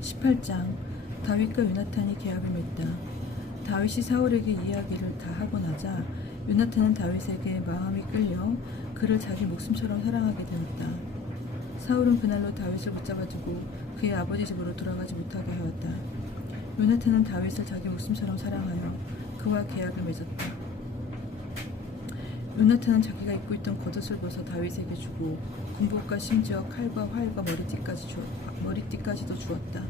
18장. 다윗과 요나탄이 계약을 맺다. 다윗이 사울에게 이야기를 다 하고 나자 요나탄은 다윗에게 마음이 끌려 그를 자기 목숨처럼 사랑하게 되었다. 사울은 그날로 다윗을 붙잡아두고 그의 아버지 집으로 돌아가지 못하게 하였다. 요나탄은 다윗을 자기 목숨처럼 사랑하여 그와 계약을 맺었다. 요나탄은 자기가 입고 있던 겉옷을 벗어 다윗에게 주고 군복과 심지어 칼과 활과 머리띠까지도 주었다.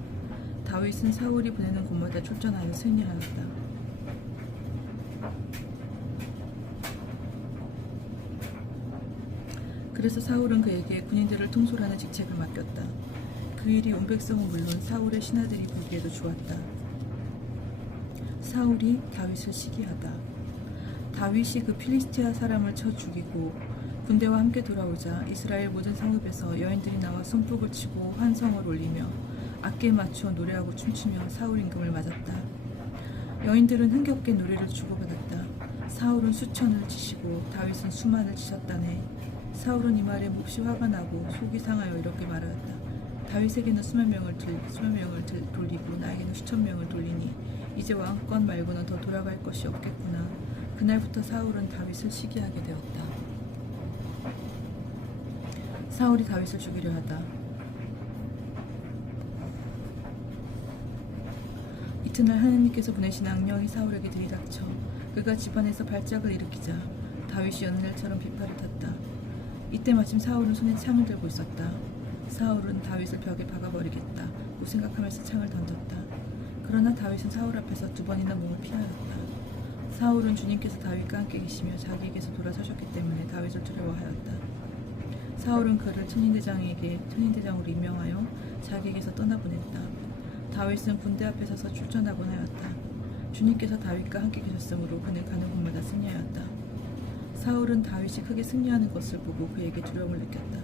다윗은 사울이 보내는 곳마다 출전하여 승리하였다. 그래서 사울은 그에게 군인들을 통솔하는 직책을 맡겼다. 그 일이 온 백성은 물론 사울의 신하들이 보기에도 좋았다. 사울이 다윗을 시기하다. 다윗이 그 필리스티아 사람을 쳐 죽이고 군대와 함께 돌아오자 이스라엘 모든 성읍에서 여인들이 나와 손뼉을 치고 환성을 올리며 악기에 맞춰 노래하고 춤추며 사울 임금을 맞았다. 여인들은 흥겹게 노래를 주고받았다. 사울은 수천을 치시고 다윗은 수만을 치셨다네. 사울은 이 말에 몹시 화가 나고 속이 상하여 이렇게 말하였다. 다윗에게는 수만 명을 돌리고 나에게는 수천 명을 돌리니 이제 왕권 말고는 더 돌아갈 것이 없겠구나. 그날부터 사울은 다윗을 시기하게 되었다. 사울이 다윗을 죽이려 하다. 이튿날 하나님께서 보내신 악령이 사울에게 들이닥쳐 그가 집안에서 발작을 일으키자 다윗이 여느 날처럼 비파를 탔다. 이때 마침 사울은 손에 창을 들고 있었다. 사울은 다윗을 벽에 박아버리겠다고 생각하면서 창을 던졌다. 그러나 다윗은 사울 앞에서 2번이나 몸을 피하였다. 사울은 주님께서 다윗과 함께 계시며 자기에게서 돌아서셨기 때문에 다윗을 두려워하였다. 사울은 그를 천인대장으로 임명하여 자기에게서 떠나보냈다. 다윗은 군대 앞에 서서 출전하곤 하였다. 주님께서 다윗과 함께 계셨으므로 그는 가는 곳마다 승리하였다. 사울은 다윗이 크게 승리하는 것을 보고 그에게 두려움을 느꼈다.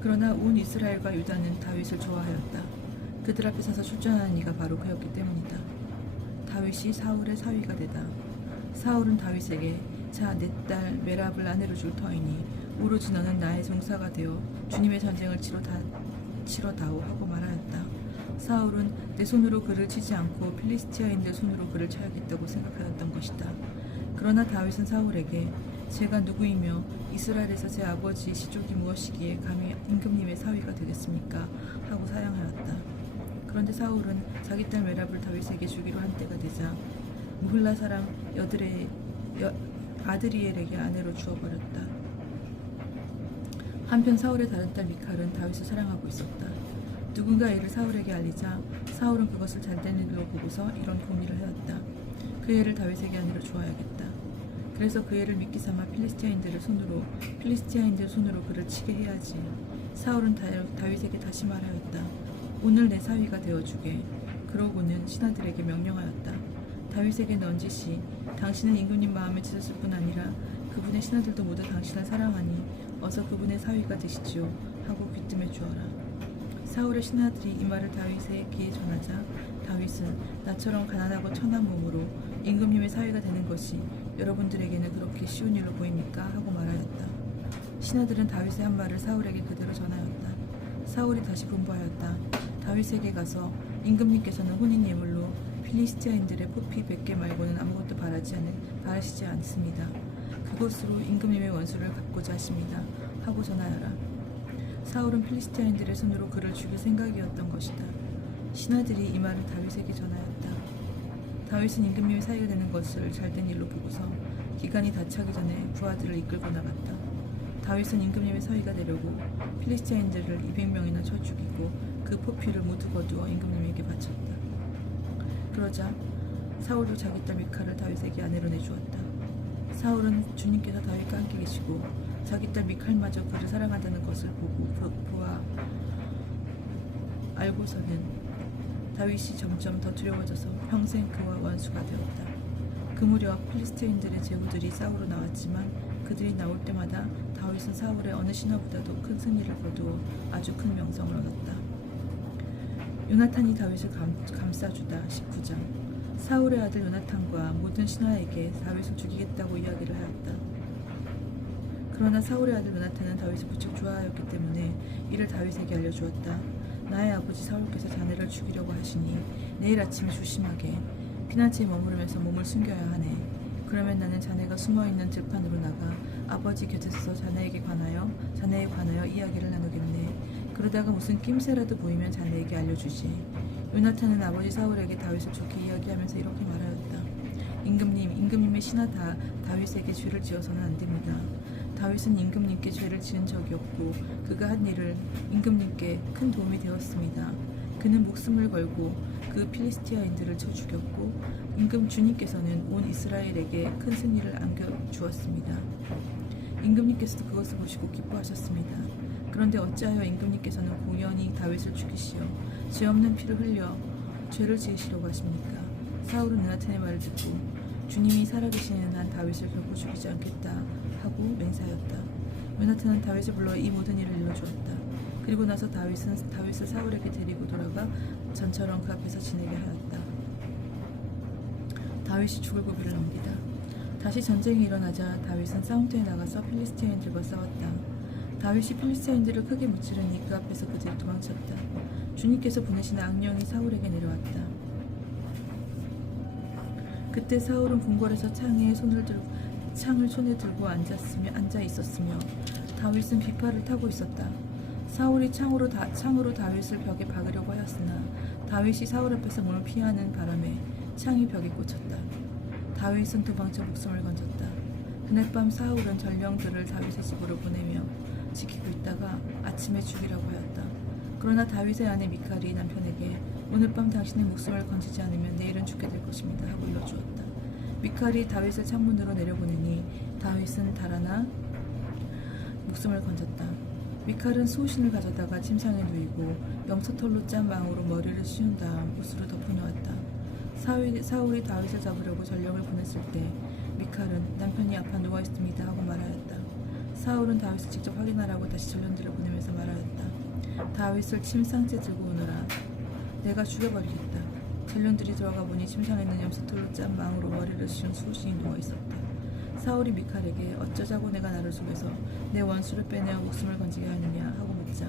그러나 온 이스라엘과 유다는 다윗을 좋아하였다. 그들 앞에 서서 출전하는 이가 바로 그였기 때문이다. 다윗이 사울의 사위가 되다. 사울은 다윗에게 자, 내 딸 메랍을 아내로 줄 터이니 오로지 너는 나의 종사가 되어 주님의 전쟁을 치러다오 하고 말하였다. 사울은 내 손으로 그를 치지 않고 필리스티아인들 손으로 그를 쳐야겠다고 생각하였던 것이다. 그러나 다윗은 사울에게 제가 누구이며 이스라엘에서 제 아버지 시족이 무엇이기에 감히 임금님의 사위가 되겠습니까? 하고 사양하였다. 그런데 사울은 자기 딸 메랍을 다윗에게 주기로 한 때가 되자 무훌라 사람 아드리엘에게 아내로 주어버렸다. 한편 사울의 다른 딸 미칼은 다윗을 사랑하고 있었다. 누군가 이를 사울에게 알리자 사울은 그것을 잘된 일로 보고서 이런 공의를 하였다. 그 애를 다윗에게 아내로 주어야겠다. 그래서 그 애를 미끼 삼아 필리스티아인들 손으로 그를 치게 해야지. 사울은 다윗에게 다시 말하였다. 오늘 내 사위가 되어주게. 그러고는 신하들에게 명령하였다. 다윗에게 넌지시 당신은 임금님 마음에 드셨을 뿐 아니라 그분의 신하들도 모두 당신을 사랑하니 어서 그분의 사위가 되시지요 하고 귀뜸해 주어라. 사울의 신하들이 이 말을 다윗의 귀에 전하자 다윗은 나처럼 가난하고 천한 몸으로 임금님의 사위가 되는 것이 여러분들에게는 그렇게 쉬운 일로 보입니까? 하고 말하였다. 신하들은 다윗의 한 말을 사울에게 그대로 전하였다. 사울이 다시 분부하였다. 다윗에게 가서 임금님께서는 혼인 예물로 필리스티아인들의 포피 100개 말고는 아무것도 바라시지 않습니다. 그것으로 임금님의 원수를 갚고자 하십니다. 하고 전하여라. 사울은 필리스티아인들의 손으로 그를 죽일 생각이었던 것이다. 신하들이 이 말을 다윗에게 전하였다. 다윗은 임금님의 사위가 되는 것을 잘된 일로 보고서 기간이 다 차기 전에 부하들을 이끌고 나갔다. 다윗은 임금님의 사위가 되려고 필리스티아인들을 200명이나 쳐 죽이고 그 포피를 모두 거두어 임금님에게 바쳤다. 그러자 사울도 자기 딸 미칼을 다윗에게 아내로 내주었다. 사울은 주님께서 다윗과 함께 계시고 자기 딸 미칼마저 그를 사랑한다는 것을 알고서는 다윗이 점점 더 두려워져서 평생 그와 원수가 되었다. 그 무렵 필리스티아인들의 제후들이 싸우러 나왔지만 그들이 나올 때마다 다윗은 사울의 어느 신하보다도 큰 승리를 거두어 아주 큰 명성을 얻었다. 요나탄이 다윗을 감싸주다. 19장. 사울의 아들 요나탄과 모든 신하에게 다윗을 죽이겠다고 이야기를 하였다. 그러나 사울의 아들 요나탄은 다윗을 무척 좋아하였기 때문에 이를 다윗에게 알려주었다. 나의 아버지 사울께서 자네를 죽이려고 하시니 내일 아침에 조심하게 피난처에 머무르면서 몸을 숨겨야 하네. 그러면 나는 자네가 숨어있는 들판으로 나가 아버지 곁에 서서 자네에 관하여 이야기를 나누겠네. 그러다가 무슨 낌새라도 보이면 자네에게 알려주지. 요나탄은 아버지 사울에게 다윗을 좋게 이야기하면서 이렇게 말하였다. 임금님의 신하 다윗에게 죄를 지어서는 안 됩니다. 다윗은 임금님께 죄를 지은 적이 없고 그가 한 일을 임금님께 큰 도움이 되었습니다. 그는 목숨을 걸고 그 필리스티아인들을 쳐 죽였고 주님께서는 온 이스라엘에게 큰 승리를 안겨주었습니다. 임금님께서도 그것을 보시고 기뻐하셨습니다. 그런데 어찌하여 임금님께서는 공연히 다윗을 죽이시어 죄 없는 피를 흘려 죄를 지으시려고 하십니까? 사울은 요나탄의 말을 듣고 주님이 살아계시는 한 다윗을 결코 죽이지 않겠다 하고 맹세하였다. 요나탄은 다윗을 불러 이 모든 일을 일러주었다. 그리고 나서 다윗을 사울에게 데리고 돌아가 전처럼 그 앞에서 지내게 하였다. 다윗이 죽을 고비를 넘기다. 다시 전쟁이 일어나자 다윗은 싸움터에 나가서 필리스티아인들과 싸웠다. 다윗이 필리스티아인들을 크게 무찌르니 그 앞에서 그들이 도망쳤다. 주님께서 보내신 악령이 사울에게 내려왔다. 그때 사울은 궁궐에서 창을 손에 들고 앉아 있었으며 다윗은 비파를 타고 있었다. 사울이 창으로 다윗을 벽에 박으려고 하였으나 다윗이 사울 앞에서 몸을 피하는 바람에 창이 벽에 꽂혔다. 다윗은 도망쳐 목숨을 건졌다. 그날 밤 사울은 전령들을 다윗의 집으로 보내며 지키고 있다가 아침에 죽이라고 하였다. 그러나 다윗의 아내 미칼이 남편에게 오늘 밤 당신의 목숨을 건지지 않으면 내일은 죽게 될 것입니다 하고 일러주었다. 미칼이 다윗을 창문으로 내려보내니 다윗은 달아나 목숨을 건졌다. 미칼은 수호신을 가져다가 침상에 누이고 염소털로 짠 망으로 머리를 씌운 다음 옷으로 덮어놓았다. 사울이 다윗을 잡으려고 전령을 보냈을 때 미칼은 남편이 아파 누워있습니다 하고 말하였다. 사울은 다윗을 직접 확인하라고 다시 전령들을 보내면서 말하였다. 다윗을 침상째 들고 오너라. 내가 죽여버리겠다. 전령들이 들어가 보니 침상에는 염소털로 짠 망으로 머리를 씌운 수호신이 누워있었다. 사울이 미칼에게 어쩌자고 내가 나를 속여서 내 원수를 빼내어 목숨을 건지게 하느냐 하고 묻자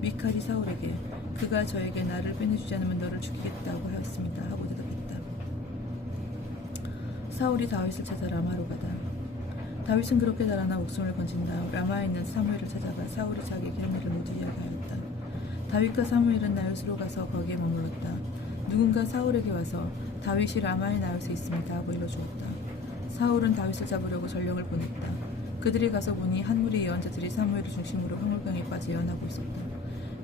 미칼이 사울에게 그가 저에게 나를 빼내주지 않으면 너를 죽이겠다고 하였습니다 하고 대답했다. 사울이 다윗을 찾아 라마로 가다. 다윗은 그렇게 달아나 목숨을 건진 다음 라마에 있는 사무엘을 찾아가 사울이 자기에게 한 일을 모두 이야기하였다. 다윗과 사무엘은 나요스로 가서 거기에 머물렀다. 누군가 사울에게 와서 다윗이 라마의 나요스에 있습니다 하고 일러주었다. 사울은 다윗을 잡으려고 전령을 보냈다. 그들이 가서 보니 한 무리의 예언자들이 사무엘을 중심으로 황홀병에 빠져 예언하고 있었다.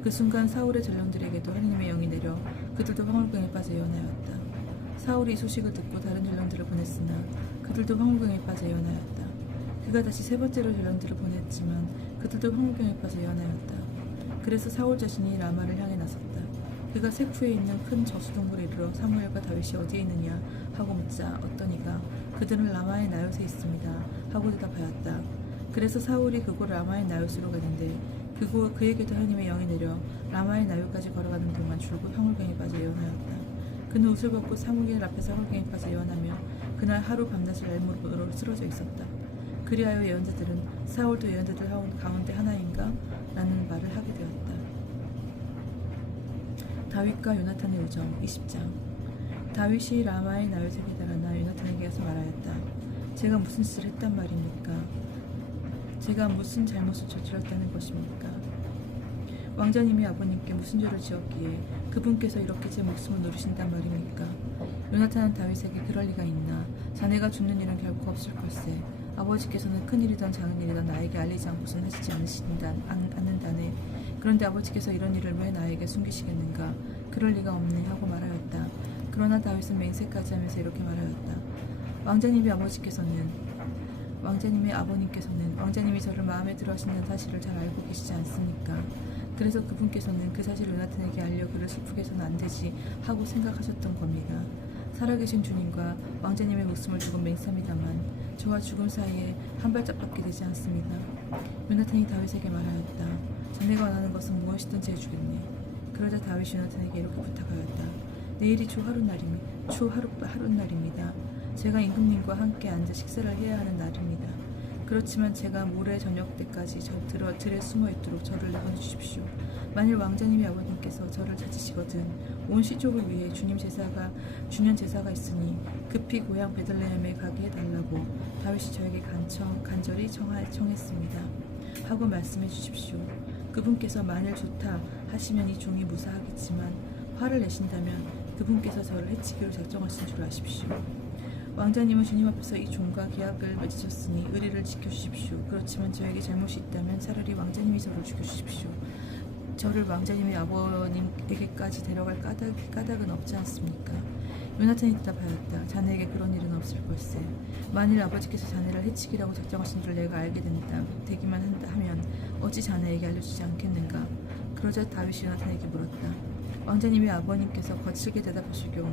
그 순간 사울의 전령들에게도 하나님의 영이 내려 그들도 황홀병에 빠져 예언하였다. 사울이 이 소식을 듣고 다른 전령들을 보냈으나 그들도 황홀병에 빠져 예언하였다. 그가 다시 세 번째로 전령들을 보냈지만 그들도 황홀병에 빠져 예언하였다. 그래서 사울 자신이 라마를 향해 나섰다. 그가 세쿠에 있는 큰 저수동굴에 이르러 사무엘과 다윗이 어디에 있느냐 하고 묻자 어떤 이가 그들은 라마의 나요스에 있습니다 하고 대답하였다. 그래서 사울이 그곳 라마의 나요스로 가는데 그에게도 하나님의 영이 내려 라마의 나요까지 걸어가는 동안 줄곧 황홀병에 빠져 예언하였다. 그는 옷을 벗고 사무엘 앞에서 황홀병에 빠져 예언하며 그날 하루 밤낮을 알무로 쓰러져 있었다. 그리하여 예언자들은 사울도 예언자들 가운데 하나인가? 라는 말을 하게 되었다. 다윗과 요나탄의 우정 20장. 다윗이 라마의 나요스에게 달아나 요나탄에게 가서 말하였다. 제가 무슨 짓을 했단 말입니까? 제가 무슨 잘못을 저질렀다는 것입니까? 왕자님이 아버님께 무슨 죄를 지었기에 그분께서 이렇게 제 목숨을 노리신단 말입니까? 요나탄은 다윗에게 그럴 리가 있나? 자네가 죽는 일은 결코 없을 걸세. 아버지께서는 큰 일이든 작은 일이든 나에게 알리지 않고선 하시지 않는다네. 그런데 아버지께서 이런 일을 왜 나에게 숨기시겠는가? 그럴 리가 없네 하고 말하였다. 그러나 다윗은 맹세까지 하면서 이렇게 말하였다. 왕자님의 아버님께서는 왕자님이 저를 마음에 들어 하신다는 사실을 잘 알고 계시지 않습니까? 그래서 그분께서는 그 사실을 요나탄에게 알려 그를 슬프게 해서는 안 되지 하고 생각하셨던 겁니다. 살아계신 주님과 왕자님의 목숨을 두고 맹세합니다만 저와 죽음 사이에 한 발짝밖에 되지 않습니다. 요나탄이 다윗에게 말하였다. 자네가 원하는 것은 무엇이든지 해주겠네. 그러자 다윗이 요나탄에게 이렇게 부탁하였다. 내일이 하룻날입니다. 제가 임금님과 함께 앉아 식사를 해야 하는 날입니다. 그렇지만 제가 모레 저녁 때까지 들에 숨어 있도록 저를 내보내주십시오. 만일 왕자님의 아버님께서 저를 찾으시거든 온 시족을 위해 주년 제사가 있으니 급히 고향 베들레헴에 가게 해달라고 다윗이 저에게 간절히 청했습니다. 하고 말씀해 주십시오. 그분께서 만일 좋다 하시면 이 종이 무사하겠지만 화를 내신다면 그분께서 저를 해치기로 작정하신 줄 아십시오. 왕자님은 주님 앞에서 이 종과 계약을 맺으셨으니 의리를 지켜주십시오. 그렇지만 저에게 잘못이 있다면 차라리 왕자님이 저를 죽여주십시오. 저를 왕자님의 아버님에게까지 데려갈 까닭은 없지 않습니까? 요나탄이 대답하였다. 자네에게 그런 일은 없을 걸세. 만일 아버지께서 자네를 해치기라고 작정하신 줄 내가 알게 되기만 하면 어찌 자네에게 알려주지 않겠는가? 그러자 다윗이 요나탄에게 물었다. 왕자님의 아버님께서 거칠게 대답하실 경우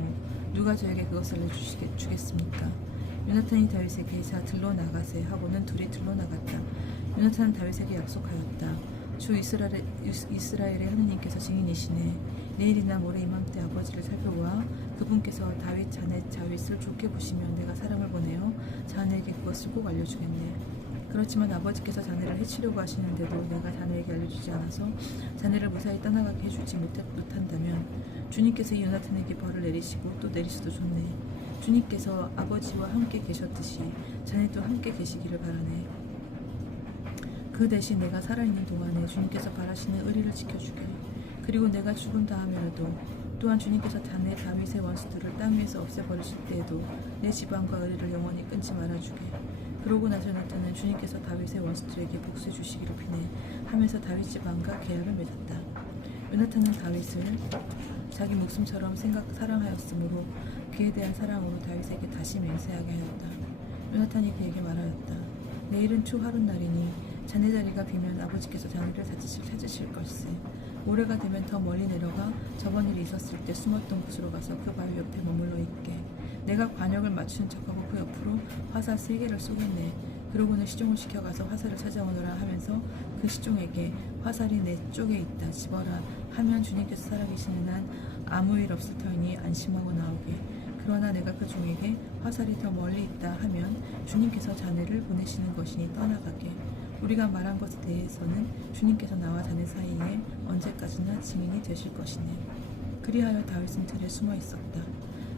누가 저에게 그것을 주겠습니까? 요나탄이 다윗에게 자 들러 나가세 하고는 둘이 들러 나갔다. 요나탄은 다윗에게 약속하였다. 주 이스라엘의 하느님께서 증인이시네. 내일이나 모레 이맘때 아버지를 살펴보아 그분께서 자네 다윗을 좋게 보시면 내가 사람을 보내어 자네에게 그것을 꼭 알려주겠네. 그렇지만 아버지께서 자네를 해치려고 하시는데도 내가 자네에게 알려주지 않아서 자네를 무사히 떠나가게 해주지 못한다면 주님께서 이 요나탄에게 벌을 내리시고 또 내리셔도 좋네. 주님께서 아버지와 함께 계셨듯이 자네도 함께 계시기를 바라네. 그 대신 내가 살아있는 동안에 주님께서 바라시는 의리를 지켜주게. 그리고 내가 죽은 다음에라도 또한 주님께서 자네 다윗의 원수들을 땅 위에서 없애버리실 때에도 내 지방과 의리를 영원히 끊지 말아주게. 그러고 나서 요나탄은 주님께서 다윗의 원수들에게 복수해 주시기를 비네 하면서 다윗 지방과 계약을 맺었다. 요나탄은 다윗을 자기 목숨처럼 사랑하였으므로 그에 대한 사랑으로 다윗에게 다시 맹세하게 하였다. 요나탄이 그에게 말하였다. 내일은 초하룻날이니 자네 자리가 비면 아버지께서 자네를 찾으실 걸세. 모레가 되면 더 멀리 내려가 저번 일이 있었을 때 숨었던 곳으로 가서 그 바위 옆에 머물러 있게. 내가 관역을 맞추는 척하고 그 옆으로 화살 3개를 쏘겠네. 그러고는 시종을 시켜가서 화살을 찾아오너라 하면서 그 시종에게 화살이 내 쪽에 있다 집어라 하면 주님께서 살아계시는 한 아무 일 없을 터이니 안심하고 나오게. 그러나 내가 그 종에게 화살이 더 멀리 있다 하면 주님께서 자네를 보내시는 것이니 떠나가게. 우리가 말한 것에 대해서는 주님께서 나와 자네 사이에 언제까지나 증인이 되실 것이네. 그리하여 다윗은 들에 숨어 있었다.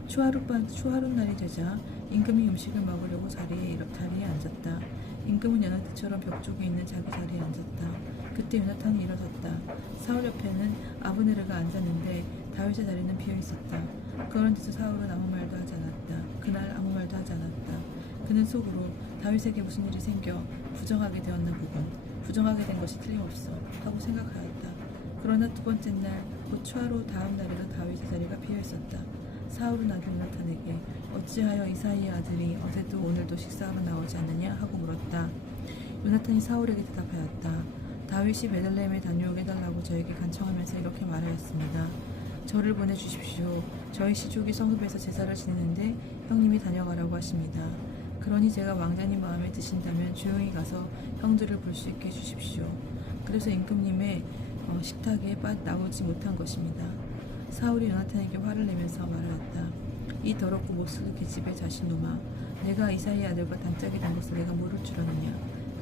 초하룻날이 되자 임금이 음식을 먹으려고 자리에 앉았다. 임금은 여느 때처럼 벽 쪽에 있는 자기 자리에 앉았다. 그때 요나탄이 일어섰다. 사울 옆에는 아브네르가 앉았는데 다윗의 자리는 비어 있었다. 그런데도 사울은 아무 말도 하지 않았다. 그날 아무 말도 하지 않았다. 그는 속으로 다윗에게 무슨 일이 생겨 부정하게 되었나 보군. 부정하게 된 것이 틀림없어 하고 생각하였다. 그러나 두 번째 날 곧 초하루 다음 날에도 다윗의 자리가 비어 있었다. 사울은 아들 요나탄에게 어찌하여 이사이의 아들이 어제도 오늘도 식사하러 나오지 않느냐 하고 물었다. 요나탄이 사울에게 대답하였다. 다윗이 베들레헴에 다녀오게 해달라고 저에게 간청하면서 이렇게 말하였습니다. 저를 보내주십시오. 저희 시족이 성읍에서 제사를 지내는데 형님이 다녀가라고 하십니다. 그러니 제가 왕자님 마음에 드신다면 조용히 가서 형들을 볼 수 있게 해주십시오. 그래서 임금님의 식탁에 나오지 못한 것입니다. 사울이 요나탄에게 화를 내면서 말하였다. 이 더럽고 못쓸 계집의 자식놈아, 내가 이사이의 아들과 단짝이 된 것을 내가 모를 줄 아느냐.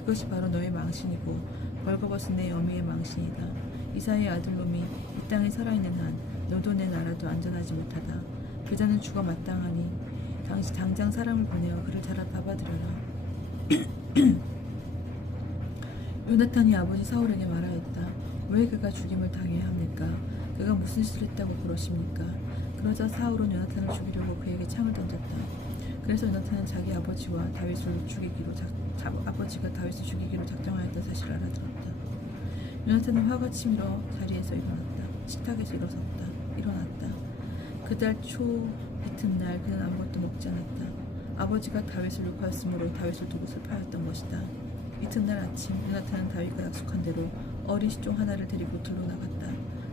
그것이 바로 너의 망신이고 벌거벗은 내 어미의 망신이다. 이사이의 아들놈이 이 땅에 살아있는 한 너도 내 나라도 안전하지 못하다. 그 자는 죽어 마땅하니 당장 사람을 보내어 그를 잡아들여라. 요나탄이 아버지 사울에게 말하였다. 왜 그가 죽임을 당해야 합니까? 그가 무슨 짓을 했다고 그러십니까? 그러자 사울은 요나탄을 죽이려고 그에게 창을 던졌다. 그래서 요나탄은 자기 아버지가 다윗을 죽이기로 작정하였던 사실을 알아들었다. 요나탄은 화가 치밀어 자리에서 일어났다. 식탁에서 일어났다. 그달 초 이튿날 그는 아무것도 먹지 않았다. 아버지가 다윗을 욕하였으므로 다윗을 두고 슬퍼하였던 것이다. 이튿날 아침 요나탄은 다윗과 약속한 대로 어린 시종 하나를 데리고 들러 나갔다.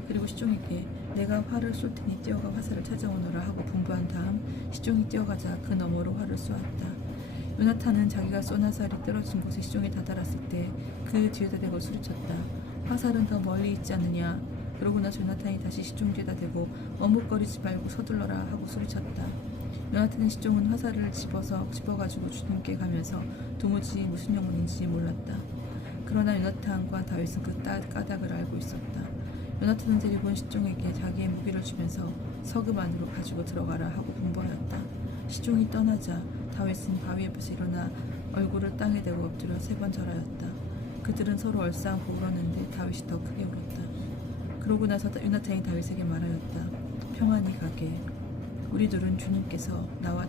그리고 시종에게 내가 활을 쏠 테니 뛰어가 화살을 찾아오너라 하고 분부한 다음 시종이 뛰어가자 그 너머로 활을 쏘았다. 요나탄은 자기가 쏜 화살이 떨어진 곳에 시종이 다다랐을 때 그 뒤에다 대고 소리쳤다. 화살은 더 멀리 있지 않느냐. 그러고 나서 요나탄이 다시 시종 뒤에다 대고 머뭇거리지 말고 서둘러라 하고 소리쳤다. 요나탄의 시종은 화살을 집어가지고 주님께 가면서 도무지 무슨 영문인지 몰랐다. 그러나 요나탄과 다윗은 그 까닭을 알고 있었다. 요나탄은 데리고 온 시종에게 자기의 무기를 주면서 서급 안으로 가지고 들어가라 하고 분부하였다. 시종이 떠나자 다윗은 바위 옆에서 일어나 얼굴을 땅에 대고 엎드려 3번 절하였다. 그들은 서로 얼싸안고 울었는데 다윗이 더 크게 울었다. 그러고 나서 요나탄이 다윗에게 말하였다. 평안히 가게. 우리 둘은 주님께서 나와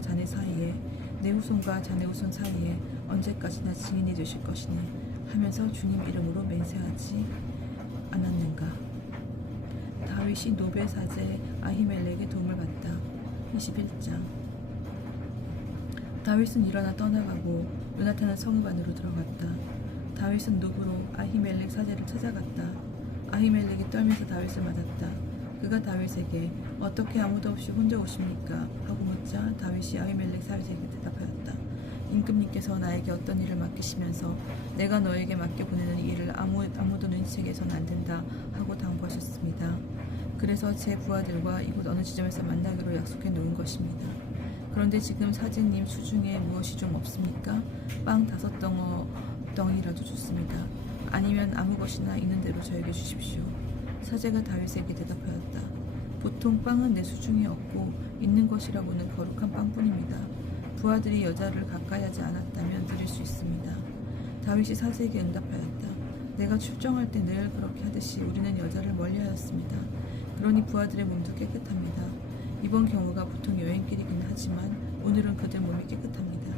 자네 사이에 내 후손과 자네 후손 사이에 언제까지나 증인이 되실 것이니 하면서 주님 이름으로 맹세하지 않았는가. 다윗이 노베 사제 아히멜렉의 도움을 받다. 21장. 다윗은 일어나 떠나가고 요나탄은 성읍 안으로 들어갔다. 다윗은 노브로 아히멜렉 사제를 찾아갔다. 아히멜렉이 떨면서 다윗을 맞았다. 그가 다윗에게 어떻게 아무도 없이 혼자 오십니까? 하고 묻자 다윗이 아히멜렉 사제에게 대답하였다. 임금님께서 나에게 어떤 일을 맡기시면서 내가 너에게 맡겨보내는 이 일을 아무도 눈치채게 해서는 안 된다 하고 당부하셨습니다. 그래서 제 부하들과 이곳 어느 지점에서 만나기로 약속해 놓은 것입니다. 그런데 지금 사제님 수중에 무엇이 좀 없습니까? 빵 5덩이라도 좋습니다. 아니면 아무 것이나 있는 대로 저에게 주십시오. 사제가 다윗에게 대답하였다. 보통 빵은 내 수중에 없고 있는 것이라고는 거룩한 빵뿐입니다. 부하들이 여자를 가까이 하지 않았다면 드릴 수 있습니다. 다윗이 사제에게 응답하였다. 내가 출정할 때 늘 그렇게 하듯이 우리는 여자를 멀리하였습니다. 그러니 부하들의 몸도 깨끗합니다. 이번 경우가 보통 여행길이긴 하지만 오늘은 그들 몸이 깨끗합니다.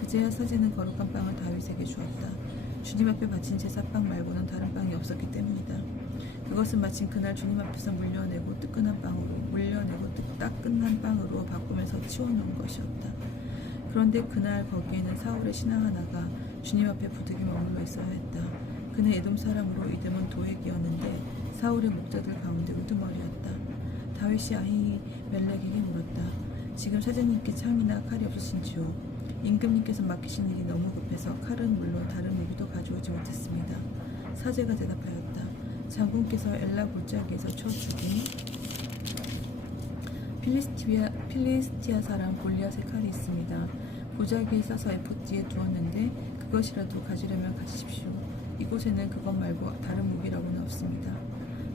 그제야 사제는 거룩한 빵을 다윗에게 주었다. 주님 앞에 바친 제사빵 말고는 다른 빵이 없었기 때문이다. 그것은 마침 그날 주님 앞에서 물려내고 따끈한 빵으로 바꾸면서 치워놓은 것이었다. 그런데 그날 거기에는 사울의 신하 하나가 주님 앞에 부득이 머물러 있어야 했다. 그는 에돔 사람으로 이름은 도액이었는데 사울의 목자들 가운데 우두머리였다. 다윗이 아히멜렉에게 물었다. 지금 사제님께 창이나 칼이 없으신지요? 임금님께서 맡기신 일이 너무 급해서 칼은 물론 다른 무기도 가져오지 못했습니다. 사제가 대답하였다. 장군께서 엘라 골짜기에서 쳐 죽인 필리스티아 사람 골리앗의 칼이 있습니다. 보자기에 싸서 에봇 뒤에 두었는데 그것이라도 가지려면 가지십시오. 이곳에는 그것 말고 다른 무기라고는 없습니다.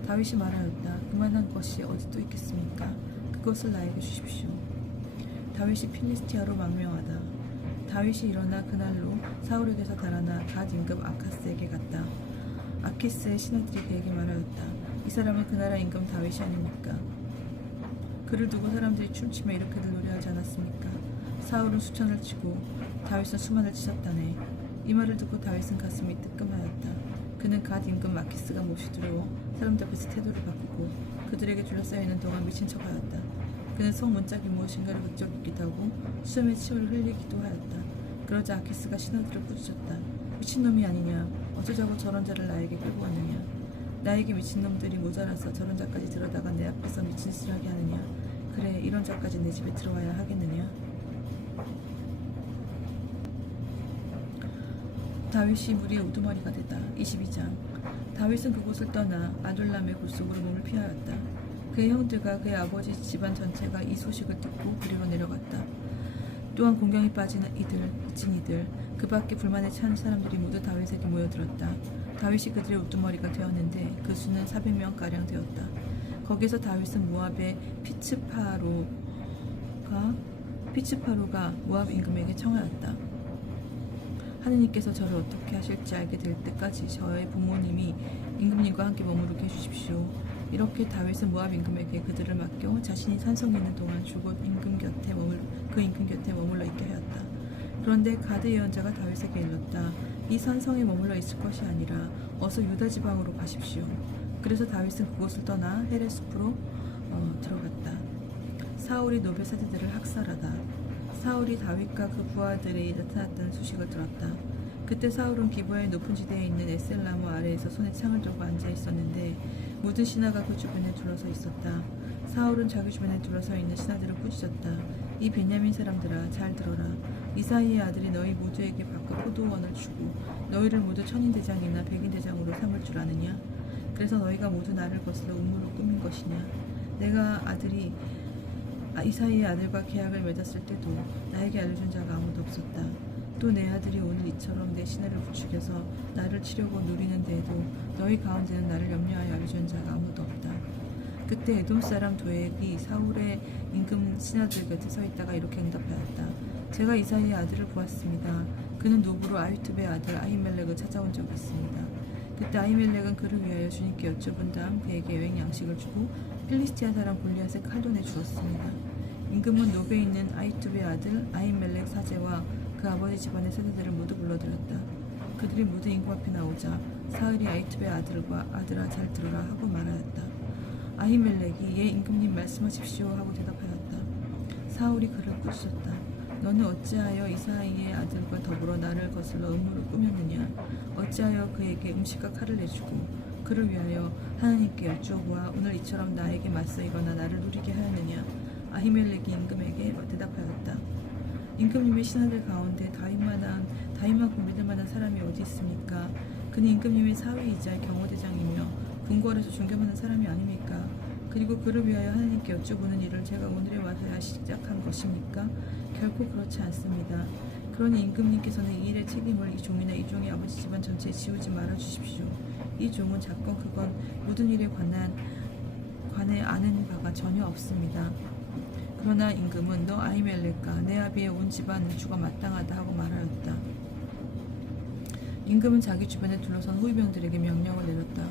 다윗이 말하였다. 그만한 것이 어디 또 있겠습니까? 그것을 나에게 주십시오. 다윗이 필리스티아로 망명하다. 다윗이 일어나 그날로 사울에게서 달아나 갓 임금 아카스에게 갔다. 아키스의 신하들이 그에게 말하였다. 이 사람은 그 나라 임금 다윗이 아닙니까? 그를 두고 사람들이 춤추며 이렇게들 노래하지 않았습니까? 사울은 수천을 치고 다윗은 수만을 치셨다네. 이 말을 듣고 다윗은 가슴이 뜨끔하였다. 그는 갓 임금 마키스가 몹시 두려워 사람들 앞에서 태도를 바꾸고 그들에게 둘러싸여있는 동안 미친 척하였다. 그는 성 문짝이 무엇인가를 긁적이기도 하고 수염에 치열을 흘리기도 하였다. 그러자 아키스가 신하들을 꾸짖었다. 미친놈이 아니냐? 어쩌자고 저런 자를 나에게 끌고 왔느냐? 나에게 미친놈들이 모자라서 저런 자까지 들어다가 내 앞에서 미친 짓을 하게 하느냐? 그래, 이런 자까지 내 집에 들어와야 하겠느냐? 다윗이 무리의 우두머리가 되다. 22장. 다윗은 그곳을 떠나 아둘람의 굴속으로 몸을 피하였다. 그의 형들과 그의 아버지 집안 전체가 이 소식을 듣고 그리로 내려갔다. 또한 공경에 빠진 이들, 그 밖에 불만에 찬 사람들이 모두 다윗에게 모여들었다. 다윗이 그들의 우두머리가 되었는데 그 수는 400명가량 되었다. 거기서 다윗은 모압의 피츠파로가 모압 임금에게 청하였다. 하느님께서 저를 어떻게 하실지 알게 될 때까지 저의 부모님이 임금님과 함께 머무르게 해주십시오. 이렇게 다윗은 모압 임금에게 그들을 맡겨 자신이 산성에 있는 동안 죽은 임금 곁에 머물러 있게 하였다. 그런데 가드 예언자가 다윗에게 일렀다. 이 산성에 머물러 있을 것이 아니라 어서 유다 지방으로 가십시오. 그래서 다윗은 그곳을 떠나 헤레스프로 들어갔다. 사울이 노베 사제들을 학살하다. 사울이 다윗과 그 부하들이 나타났다는 소식을 들었다. 그때 사울은 기브아의 높은 지대에 있는 에셀나무 아래에서 손에 창을 들고 앉아 있었는데 모든 신하가 그 주변에 둘러서 있었다. 사울은 자기 주변에 둘러서 있는 신하들을 꾸짖었다. 이 베냐민 사람들아, 잘 들어라. 이사이의 아들이 너희 모두에게 바꿔 포도원을 주고 너희를 모두 천인대장이나 백인대장으로 삼을 줄 아느냐? 그래서 너희가 모두 나를 거슬러 음모로 꾸민 것이냐? 내가 이사이의 아들과 계약을 맺었을 때도 나에게 알려준 자가 아무도 없었다. 또 내 아들이 오늘 이처럼 내 신하를 부추겨서 나를 치려고 노리는데도 너희 가운데는 나를 염려하여 알려준 자가 아무도 없다. 그때 에돔 사람 도액이 사울의 임금 신하들 곁에 서 있다가 이렇게 응답하였다. 제가 이사이의 아들을 보았습니다. 그는 노부로 아히투베의 아들 아히멜렉을 찾아온 적이 있습니다. 그때 아히멜렉은 그를 위하여 주님께 여쭤본 다음 그에게 여행 양식을 주고 필리스티아 사람 골리앗의 칼도 내주었습니다. 임금은 노베에 있는 아히투베의 아들 아히멜렉 사제와 그 아버지 집안의 세대들을 모두 불러들였다. 그들이 모두 임금 앞에 나오자 사울이 아히투베의 아들아 잘 들어라 하고 말하였다. 아히멜렉이 예 임금님 말씀하십시오 하고 대답하였다. 사울이 그를 꾸짖었다. 너는 어찌하여 이사이의 아들과 더불어 나를 거슬러 음모를 꾸몄느냐. 어찌하여 그에게 음식과 칼을 내주고 그를 위하여 하나님께 여쭈어보아 오늘 이처럼 나에게 맞서 일어나 나를 누리게 하였느냐. 아히멜렉이 임금에게 대답하였다. 임금님의 신하들 가운데 다윗만 공비될 만한 사람이 어디 있습니까? 그는 임금님의 사위이자 경호대장이며 궁궐에서 존경하는 사람이 아닙니까? 그리고 그를 위하여 하나님께 여쭤보는 일을 제가 오늘에 와서야 시작한 것입니까? 결코 그렇지 않습니다. 그러니 임금님께서는 이 일의 책임을 이 종이나 이 종의 아버지 집안 전체에 지우지 말아 주십시오. 이 종은 작건 크건 모든 일에 관해 아는 바가 전혀 없습니다. 그러나 임금은 너 아히멜렉과 내 아비의 온 집안 주가 마땅하다 하고 말하였다. 임금은 자기 주변에 둘러선 호위병들에게 명령을 내렸다.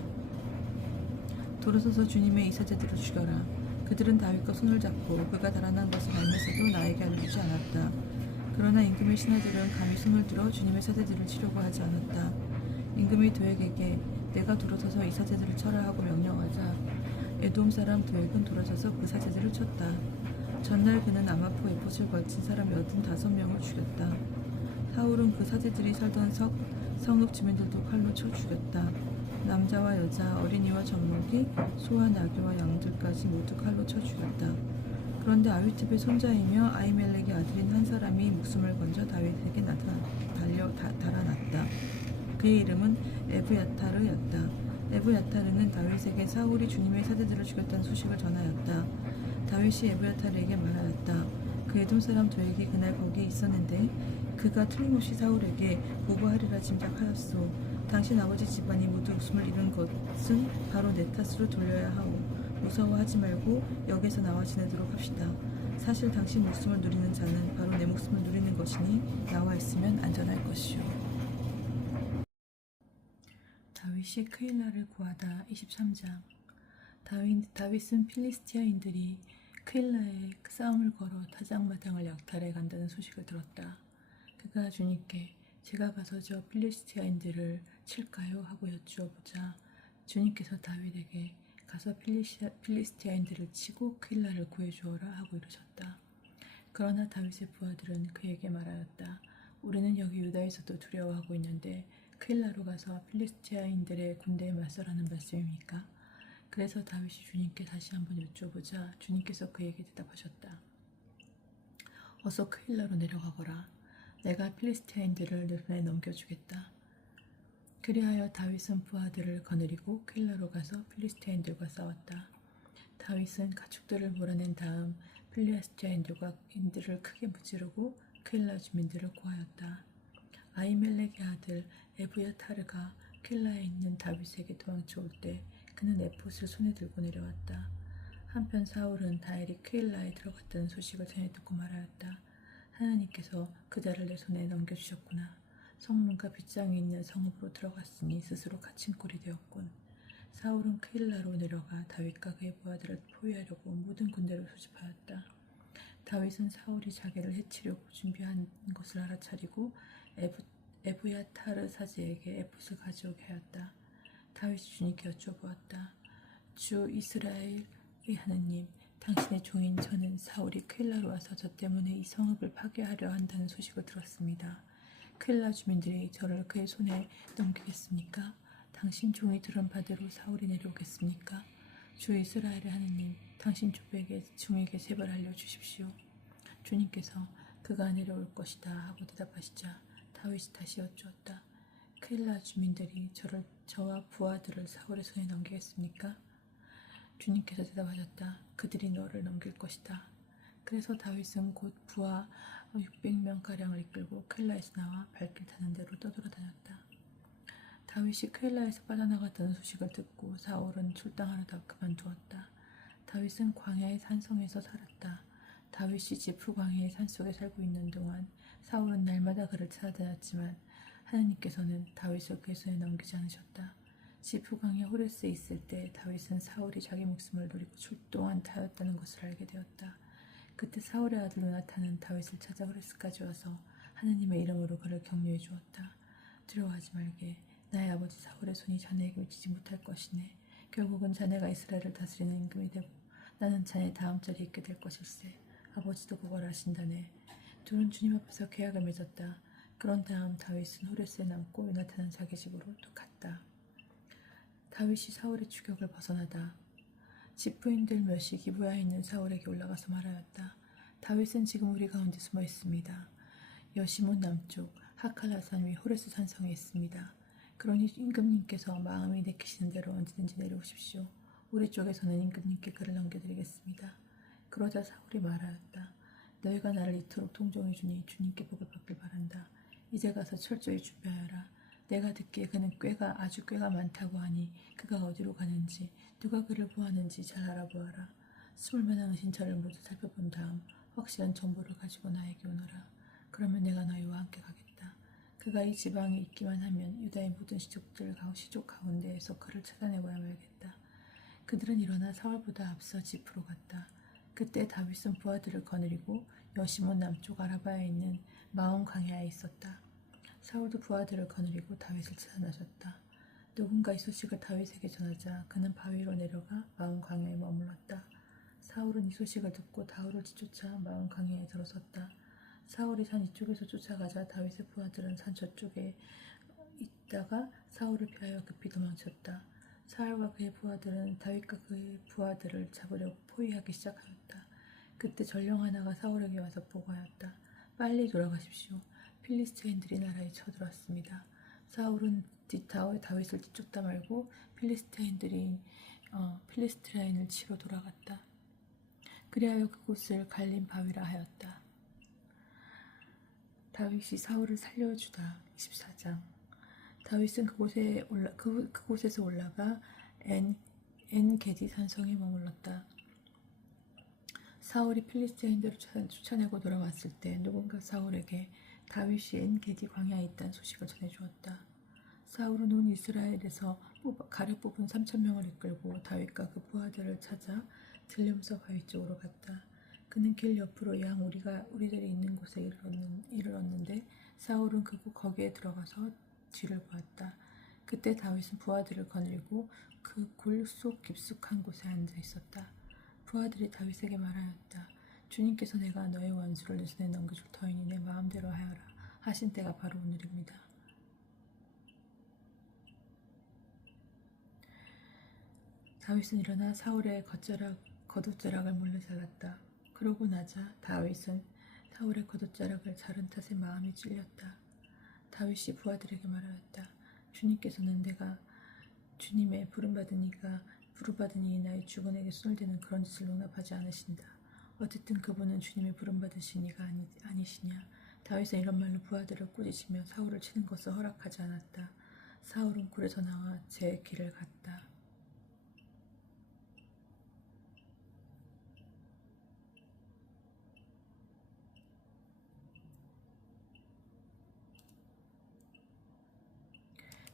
돌아서서 주님의 이사제들을 죽여라. 그들은 다윗과 손을 잡고 그가 달아난 것을 알면서도 나에게 알려주지 않았다. 그러나 임금의 신하들은 감히 손을 들어 주님의 사제들을 치려고 하지 않았다. 임금이 도액에게 내가 돌아서서 이사제들을 쳐라 하고 명령하자 에돔 사람 도액은 돌아서서 그 사제들을 쳤다. 전날 그는 아마포 에봇을 걸친 사람 85명을 죽였다. 사울은 그 사제들이 살던 성읍 주민들도 칼로 쳐 죽였다. 남자와 여자, 어린이와 젖먹이, 소와 나귀와 양들까지 모두 칼로 쳐 죽였다. 그런데 아히투베의 손자이며 아히멜렉의 아들인 한 사람이 목숨을 건져 다윗에게 달아났다. 그의 이름은 에브야타르였다. 에브야타르는 다윗에게 사울이 주님의 사제들을 죽였다는 소식을 전하였다. 다윗이 에브야타르에게 말하였다. 그 에돔 사람 도액이 그날 거기에 있었는데 그가 틀림없이 사울에게 보고하리라 짐작하였소. 당신 아버지 집안이 모두 목숨을 잃은 것은 바로 내 탓으로 돌려야 하오. 무서워하지 말고 역에서 나와 지내도록 합시다. 사실 당신 목숨을 누리는 자는 바로 내 목숨을 누리는 것이니 나와 있으면 안전할 것이오. 다윗이 크일라를 구하다 23장. 다윗은 필리스티아인들이 크일라에 싸움을 걸어 타작마당을 약탈해 간다는 소식을 들었다. 그가 주님께 제가 가서 저 필리스티아인들을 칠까요? 하고 여쭈어보자 주님께서 다윗에게 가서 필리스티아인들을 치고 크일라를 구해주어라 하고 이르셨다. 그러나 다윗의 부하들은 그에게 말하였다. 우리는 여기 유다에서도 두려워하고 있는데 크일라로 가서 필리스티아인들의 군대에 맞서라는 말씀입니까? 그래서 다윗이 주님께 다시 한번 여쭤보자 주님께서 그에게 대답하셨다. 어서 크일라로 내려가거라. 내가 필리스티아인들을 내 손에 넘겨주겠다. 그리하여 다윗은 부하들을 거느리고 크일라로 가서 필리스티아인들과 싸웠다. 다윗은 가축들을 몰아낸 다음 필리스티아인들을 크게 무찌르고 크일라 주민들을 고하였다. 아히멜렉의 아들 에브야타르가 킬라에 있는 다윗에게 도망쳐올 때 그는 에봇을 손에 들고 내려왔다. 한편 사울은 다엘이 크일라에 들어갔다는 소식을 전해 듣고 말하였다. 하나님께서 그자를 내 손에 넘겨주셨구나. 성문과 빗장이 있는 성읍으로 들어갔으니 스스로 갇힌 꼴이 되었군. 사울은 크일라로 내려가 다윗과 그의 부하들을 포위하려고 모든 군대를 소집하였다. 다윗은 사울이 자기를 해치려고 준비한 것을 알아차리고 에브야타르 사제에게 에봇을 가져오게 하였다. 다윗이 주님께 여쭤보았다. 주 이스라엘의 하느님, 당신의 종인 저는 사울이 크일라로 와서 저 때문에 이 성읍을 파괴하려 한다는 소식을 들었습니다. 크일라 주민들이 저를 그의 손에 넘기겠습니까? 당신 종이 들은 바대로 사울이 내려오겠습니까? 주 이스라엘의 하느님, 당신 종에게 제발 알려주십시오. 주님께서 그가 내려올 것이다 하고 대답하시자 다윗이 다시 여쭈었다. 크일라 주민들이 저와 부하들을 사울의 손에 넘기겠습니까? 주님께서 대답하셨다. 그들이 너를 넘길 것이다. 그래서 다윗은 곧 부하 600명가량을 이끌고 켈라에서 나와 발길 타는 대로 떠돌아다녔다. 다윗이 켈라에서 빠져나갔다는 소식을 듣고 사울은 출당하려다 그만두었다. 다윗은 광야의 산성에서 살았다. 다윗이 지프 광야의 산속에 살고 있는 동안 사울은 날마다 그를 찾아다녔지만 하느님께서는 다윗을 그의 손에 넘기지 않으셨다. 지프 광야 호레스에 있을 때 다윗은 사울이 자기 목숨을 노리고 출동한다였다는 것을 알게 되었다. 그때 사울의 아들 요나탄은 다윗을 찾아 호레스까지 와서 하느님의 이름으로 그를 격려해 주었다. 두려워하지 말게. 나의 아버지 사울의 손이 자네에게 미치지 못할 것이네. 결국은 자네가 이스라엘을 다스리는 임금이 되고 나는 자네 다음 자리에 있게 될 것일세. 아버지도 그걸 아신다네. 둘은 주님 앞에서 계약을 맺었다. 그런 다음 다윗은 호레스에 남고 요나탄은 자기 집으로 또 갔다. 다윗이 사울의 추격을 벗어나다 집부인들 몇이 기브야에 있는 사울에게 올라가서 말하였다. 다윗은 지금 우리 가운데 숨어 있습니다. 여시몬 남쪽 하칼라산 위 호레스 산성에 있습니다. 그러니 임금님께서 마음이 내키시는 대로 언제든지 내려오십시오. 우리 쪽에서는 임금님께 그를 넘겨드리겠습니다. 그러자 사울이 말하였다. 너희가 나를 이토록 동정해 주니 주님께 복을 받길 바란다. 이제 가서 철저히 준비하여라. 내가 듣기에 그는 아주 꾀가 많다고 하니 그가 어디로 가는지 누가 그를 구하는지 잘 알아보아라. 숨을 만한 은신처를 모두 살펴본 다음 확실한 정보를 가지고 나에게 오너라. 그러면 내가 너희와 함께 가겠다. 그가 이 지방에 있기만 하면 유다의 모든 시족 가운데에서 그를 찾아내고야 말겠다. 그들은 일어나 사울보다 앞서 집으로 갔다. 그때 다윗은 부하들을 거느리고 여시몬 남쪽 아라바에 있는 마온 광야에 있었다. 사울도 부하들을 거느리고 다윗을 찾아 나섰다. 누군가 이 소식을 다윗에게 전하자 그는 바위로 내려가 마온 광야에 머물렀다. 사울은 이 소식을 듣고 다윗을 뒤쫓아 마온 광야에 들어섰다. 사울이 산 이쪽에서 쫓아가자 다윗의 부하들은 산 저쪽에 있다가 사울을 피하여 급히 도망쳤다. 사울과 그의 부하들은 다윗과 그의 부하들을 잡으려고 포위하기 시작하였다. 그때 전령 하나가 사울에게 와서 보고하였다. 빨리 돌아가십시오. 필리스트인들이 나라에 쳐들어왔습니다. 사울은 다윗을 뒤쫓다 말고 필리스트라인을 치러 돌아갔다. 그리하여 그곳을 갈린 바위라 하였다. 다윗이 사울을 살려주다. 24장. 다윗은 그곳에서 올라가 엔게디 산성에 머물렀다. 사울이 필리스트인들을 쫓아내고 돌아왔을 때 누군가 사울에게 다윗이 엔게디 광야에 있다는 소식을 전해주었다. 사울은 온 이스라엘에서 가려 뽑은 3,000명을 이끌고 다윗과 그 부하들을 찾아 들림서 바위 쪽으로 갔다. 그는 길 옆으로 우리들이 있는 곳에 이르렀는데 사울은 거기에 들어가서 뒤를 보았다. 그때 다윗은 부하들을 거느리고 그 굴 속 깊숙한 곳에 앉아 있었다. 부하들이 다윗에게 말하였다. 주님께서 내가 너의 원수를 내 손에 넘겨줄 터이니 내 마음대로 하여라 하신 때가 바로 오늘입니다. 다윗은 일어나 사울의 겉옷자락을 몰래 잘랐다. 그러고 나자 다윗은 사울의 겉옷자락을 자른 탓에 마음이 찔렸다. 다윗이 부하들에게 말하였다. 주님께서는 내가 주님의 부름받은 이 나의 주군에게 손을 대는 그런 짓을 용납하지 않으신다. 어쨌든 그분은 주님의 부름받으신 이가 아니시냐. 다윗은 이런 말로 부하들을 꾸짖으며 사울을 치는 것을 허락하지 않았다. 사울은 굴에서 나와 제 길을 갔다.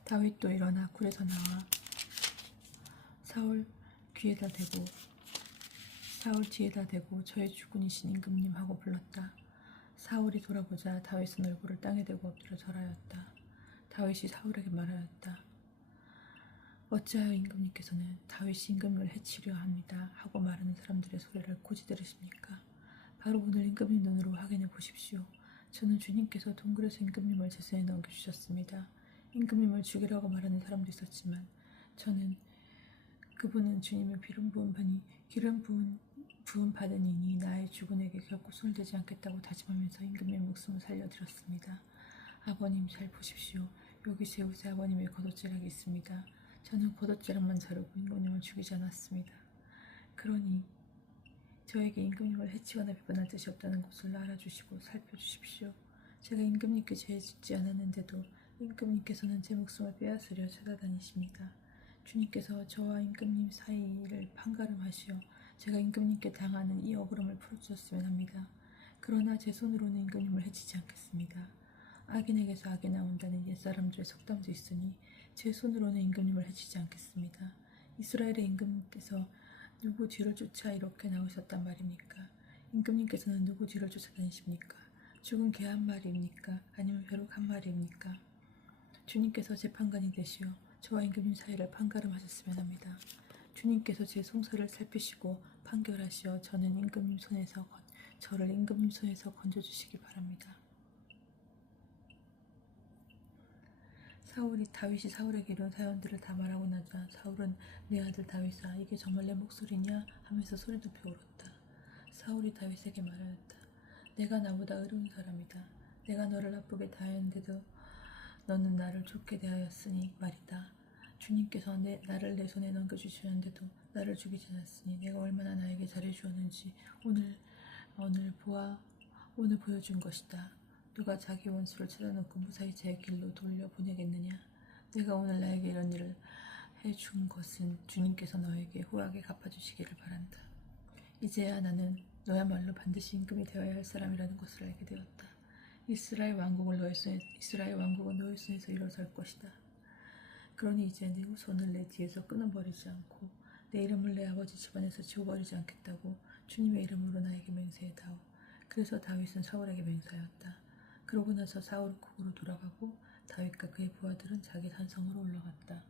다윗도 일어나 굴에서 나와 사울 뒤에다 대고 저의 주군이신 임금님 하고 불렀다. 사울이 돌아보자 다윗은 얼굴을 땅에 대고 엎드려 절하였다. 다윗이 사울에게 말하였다. 어찌하여 임금님께서는 다윗이 임금을 해치려 합니다 하고 말하는 사람들의 소리를 고지 들으십니까? 바로 오늘 임금님 눈으로 확인해 보십시오. 저는 주님께서 동굴에서 임금님을 제 손에 넘겨주셨습니다. 임금님을 죽이라고 말하는 사람도 있었지만 저는 그분은 주님의 기름 부은 받은 이니 나의 주군에게 결코 손을 대지 않겠다고 다짐하면서 임금님의 목숨을 살려드렸습니다. 아버님 잘 보십시오. 여기 제 옷에 아버님의 겉옷자락이 있습니다. 저는 겉옷자락만 자르고 임금님을 죽이지 않았습니다. 그러니 저에게 임금님을 해치거나 비판할 뜻이 없다는 것을 알아주시고 살펴주십시오. 제가 임금님께 죄 짓지 않았는데도 임금님께서는 제 목숨을 빼앗으려 찾아다니십니다. 주님께서 저와 임금님 사이를 판가름하시어 제가 임금님께 당하는 이 억울함을 풀어주셨으면 합니다. 그러나 제 손으로는 임금님을 해치지 않겠습니다. 악인에게서 악이 나온다는 옛사람들의 속담도 있으니 제 손으로는 임금님을 해치지 않겠습니다. 이스라엘의 임금님께서 누구 뒤를 쫓아 이렇게 나오셨단 말입니까? 임금님께서는 누구 뒤를 쫓아다니십니까? 죽은 개 한 마리입니까? 아니면 벼룩 한 마리입니까? 주님께서 재판관이 되시어 저와 임금님 사이를 판가름하셨으면 합니다. 주님께서 제 송사를 살피시고 판결하시어 저를 임금님 손에서 건져주시기 바랍니다. 다윗이 사울에게 이런 사연들을 다 말하고 나자 사울은 내 아들 다윗아 이게 정말 내 목소리냐 하면서 소리 높여 울었다. 사울이 다윗에게 말하였다. 내가 나보다 의로운 사람이다. 내가 너를 나쁘게 대하였는데도 너는 나를 좋게 대하였으니 말이다. 주님께서 나를 내 손에 넘겨주셨는데도 나를 죽이지 않았으니 내가 얼마나 나에게 잘해주었는지 오늘 보여준 것이다. 누가 자기 원수를 찾아놓고 무사히 제 길로 돌려보내겠느냐? 내가 오늘 나에게 이런 일을 해준 것은 주님께서 너에게 후하게 갚아주시기를 바란다. 이제야 나는 너야말로 반드시 임금이 되어야 할 사람이라는 것을 알게 되었다. 이스라엘 왕국은 너의 손에서 일어설 것이다. 그러니 이제 내 손을 내 뒤에서 끊어버리지 않고 내 이름을 내 아버지 집안에서 지워버리지 않겠다고 주님의 이름으로 나에게 맹세해다오. 그래서 다윗은 사울에게 맹세하였다. 그러고 나서 사울은 국으로 돌아가고 다윗과 그의 부하들은 자기 산성으로 올라갔다.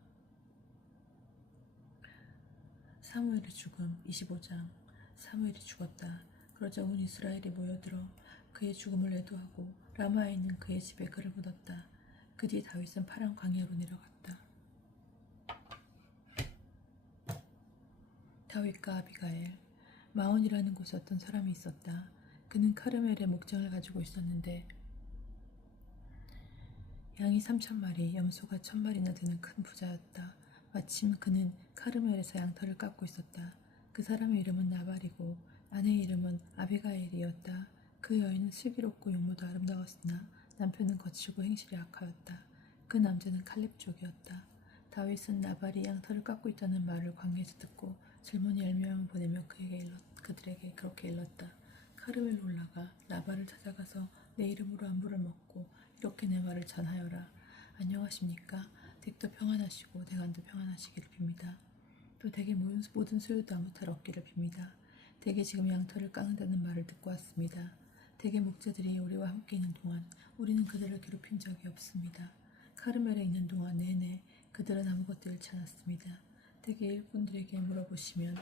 사무엘의 죽음 25장. 사무엘이 죽었다. 그러자 온 이스라엘이 모여들어 그의 죽음을 애도하고 라마에 있는 그의 집에 그를 묻었다. 그 뒤 다윗은 파란 광야로 내려갔다. 다윗과 아비가엘. 마온이라는 곳에 어떤 사람이 있었다. 그는 카르멜의 목장을 가지고 있었는데 양이 3,000마리, 염소가 1,000마리나 되는 큰 부자였다. 마침 그는 카르멜에서 양털을 깎고 있었다. 그 사람의 이름은 나발이고 아내의 이름은 아비가일이었다. 그 여인은 슬기롭고 용모도 아름다웠으나 남편은 거칠고 행실이 악하였다. 그 남자는 칼렙족이었다. 다윗은 나발이 양털을 깎고 있다는 말을 광야에서 듣고 질문이 10명을 보내며 그들에게 그렇게 일렀다. 카르멜로 올라가 나발을 찾아가서 내 이름으로 안부를 묻고 이렇게 내 말을 전하여라. 안녕하십니까? 댁도 평안하시고 대간도 평안하시기를 빕니다. 또 댁의 모든 소유도 아무 탈 없기를 빕니다. 댁이 지금 양털을 깎는다는 말을 듣고 왔습니다. 댁의 목자들이 우리와 함께 있는 동안 우리는 그들을 괴롭힌 적이 없습니다. 카르멜에 있는 동안 내내 그들은 아무것도 잃지 않았습니다. 댁의 일꾼들에게 물어보시면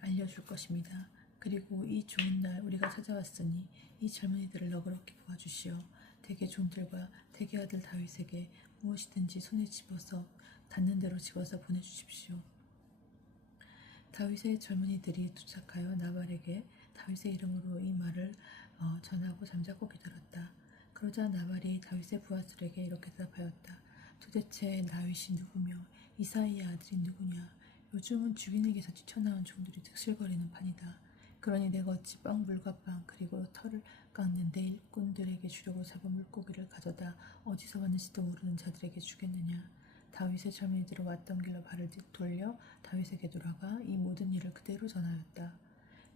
알려줄 것입니다. 그리고 이 좋은 날 우리가 찾아왔으니 이 젊은이들을 너그럽게 도와주시어 댁의 종들과 댁의 아들 다윗에게 무엇이든지 손에 집어서 닿는 대로 집어서 보내주십시오. 다윗의 젊은이들이 도착하여 나발에게 다윗의 이름으로 이 말을 전하고 잠자코 기다렸다. 그러자 나발이 다윗의 부하들에게 이렇게 대답하였다. 도대체 다윗이 누구며 이사이의 아들이 누구냐? 요즘은 주인에게서 뛰쳐나온 종들이 득실거리는 판이다. 그러니 내가 어찌 물과 빵 그리고 털을 깎는 내 일꾼들에게 주려고 잡은 물고기를 가져다 어디서 왔는지도 모르는 자들에게 주겠느냐. 다윗의 젊은이들은 왔던 길로 발을 돌려 다윗에게 돌아가 이 모든 일을 그대로 전하였다.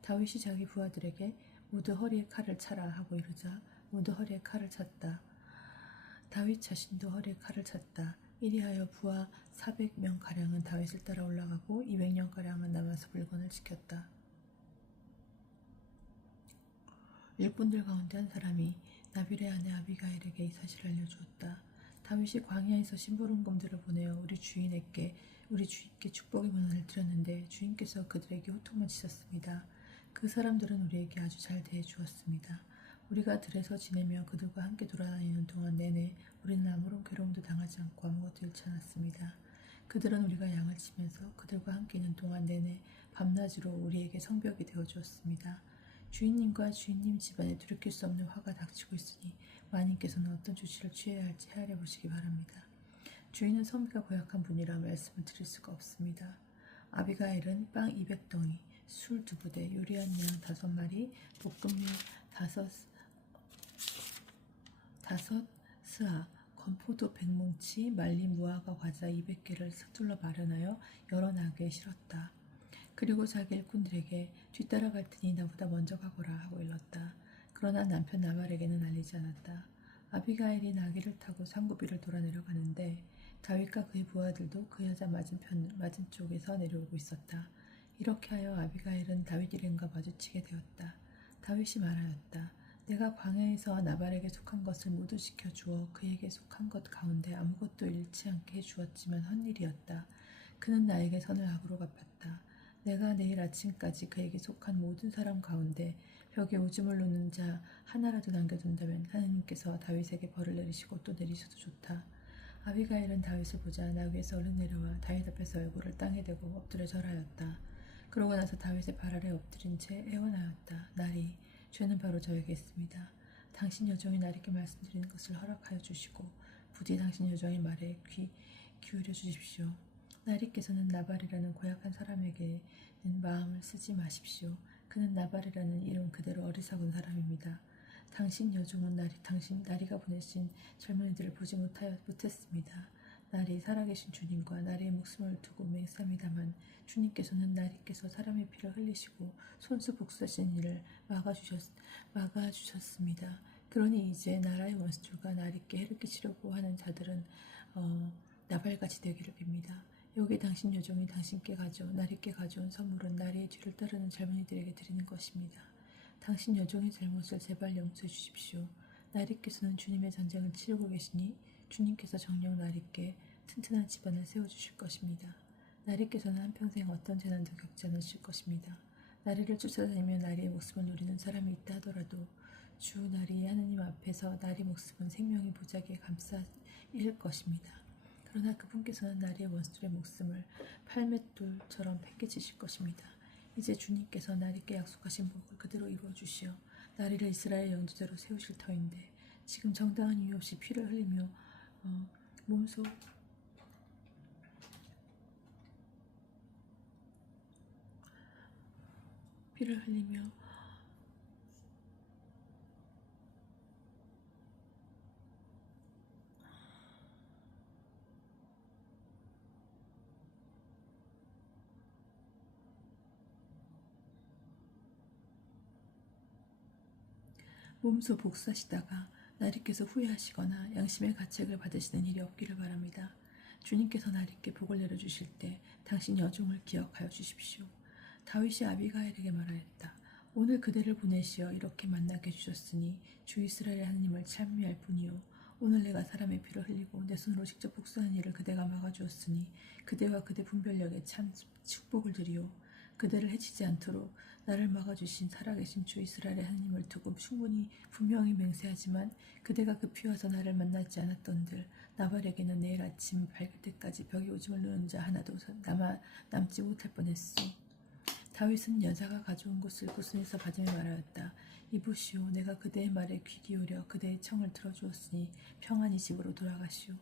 다윗이 자기 부하들에게 모두 허리에 칼을 차라 하고 이르자 모두 허리에 칼을 찼다. 다윗 자신도 허리에 칼을 찼다. 이리하여 부하 400명가량은 다윗을 따라 올라가고 200명가량은 남아서 물건을 지켰다. 일꾼들 가운데 한 사람이 나빌의 아내 아비가일에게 이 사실을 알려주었다. 다윗이 광야에서 심부름검들을 보내어 우리 주인께 축복의 문안을 드렸는데 주인께서 그들에게 호통만 치셨습니다. 그 사람들은 우리에게 아주 잘 대해주었습니다. 우리가 들에서 지내며 그들과 함께 돌아다니는 동안 내내 우리는 아무런 괴로움도 당하지 않고 아무것도 잃지 않았습니다. 그들은 우리가 양을 치면서 그들과 함께 있는 동안 내내 밤낮으로 우리에게 성벽이 되어주었습니다. 주인님과 주인님 집안에 돌이킬 수 없는 화가 닥치고 있으니 마님께서는 어떤 조치를 취해야 할지 헤아려 보시기 바랍니다. 주인은 성미가 고약한 분이라 말씀을 드릴 수가 없습니다. 아비가일은 빵 200덩이, 술 2부대, 요리한 양 5마리, 볶음면 5 스아, 건포도 100뭉치, 말린 무화과 과자 200개를 서둘러 마련하여 여러 나귀에 실었다. 그리고 자기 일꾼들에게 뒤따라갈 테니 나보다 먼저 가거라 하고 일렀다. 그러나 남편 나발에게는 알리지 않았다. 아비가일이 나귀를 타고 상고비를 돌아 내려가는데 다윗과 그의 부하들도 그 여자 맞은쪽에서 내려오고 있었다. 이렇게 하여 아비가일은 다윗 일행과 마주치게 되었다. 다윗이 말하였다. 내가 광야에서 나발에게 속한 것을 모두 지켜주어 그에게 속한 것 가운데 아무것도 잃지 않게 해주었지만 헛일이었다. 그는 나에게 선을 악으로 갚았다. 내가 내일 아침까지 그에게 속한 모든 사람 가운데 벽에 오줌을 누는 자 하나라도 남겨둔다면 하느님께서 다윗에게 벌을 내리시고 또 내리셔도 좋다. 아비가일은 다윗을 보자 나귀에서 얼른 내려와 다윗 앞에서 얼굴을 땅에 대고 엎드려 절하였다. 그러고 나서 다윗의 발 아래 엎드린 채 애원하였다. 나리, 죄는 바로 저에게 있습니다. 당신 여종이 나리께 말씀드리는 것을 허락하여 주시고 부디 당신 여종의 말에 귀 기울여 주십시오. 나리께서는 나발이라는 고약한 사람에게는 마음을 쓰지 마십시오. 그는 나발이라는 이름 그대로 어리석은 사람입니다. 당신 여종은 나리가 보내신 젊은이들을 보지 못했습니다. 나리 살아계신 주님과 나리의 목숨을 두고 맹세합니다만 주님께서는 나리께서 사람의 피를 흘리시고 손수 복수하신 일을 막아주셨습니다. 그러니 이제 나라의 원수들과 나리께 해를 끼치려고 하는 자들은 나발같이 되기를 빕니다. 여기 당신 여종이 나리께 가져온 선물은 나리의 뒤를 따르는 젊은이들에게 드리는 것입니다. 당신 여종의 잘못을 제발 용서해 주십시오. 나리께서는 주님의 전쟁을 치르고 계시니 주님께서 정녕 나리께 튼튼한 집안을 세워주실 것입니다. 나리께서는 한평생 어떤 재난도 겪지 않으실 것입니다. 나리를 쫓아다니며 나리의 목숨을 노리는 사람이 있다 하더라도 주 나리의 하느님 앞에서 나리 목숨은 생명의 보자기에 감싸일 것입니다. 그러나 그분께서는 나리의 원수들의 목숨을 팔맷돌처럼 팽개치실 것입니다. 이제 주님께서 나리께 약속하신 복을 그대로 이루어 주시어 나리를 이스라엘 영주자로 세우실 터인데 지금 정당한 이유 없이 피를 흘리며 몸소 복수하시다가 나리께서 후회하시거나 양심의 가책을 받으시는 일이 없기를 바랍니다. 주님께서 나리께 복을 내려주실 때 당신 여종을 기억하여 주십시오. 다윗이 아비가일에게 말하였다. 오늘 그대를 보내시어 이렇게 만나게 해주셨으니 주 이스라엘의 하나님을 찬미할 뿐이요. 오늘 내가 사람의 피를 흘리고 내 손으로 직접 복수한 일을 그대가 막아주었으니 그대와 그대 분별력에 참 축복을 드리오. 그대를 해치지 않도록 나를 막아주신 살아계신 주 이스라엘의 하나님을 두고 분명히 맹세하지만 그대가 급히 와서 나를 만나지 않았던들 나발에게는 내일 아침 밝을 때까지 벽에 오줌을 누는 자 하나도 남지 못할 뻔했소. 다윗은 여자가 가져온 것을 그 손에서 받으며 말하였다. 이보시오, 내가 그대의 말에 귀 기울여 그대의 청을 들어주었으니 평안히 집으로 돌아가시오.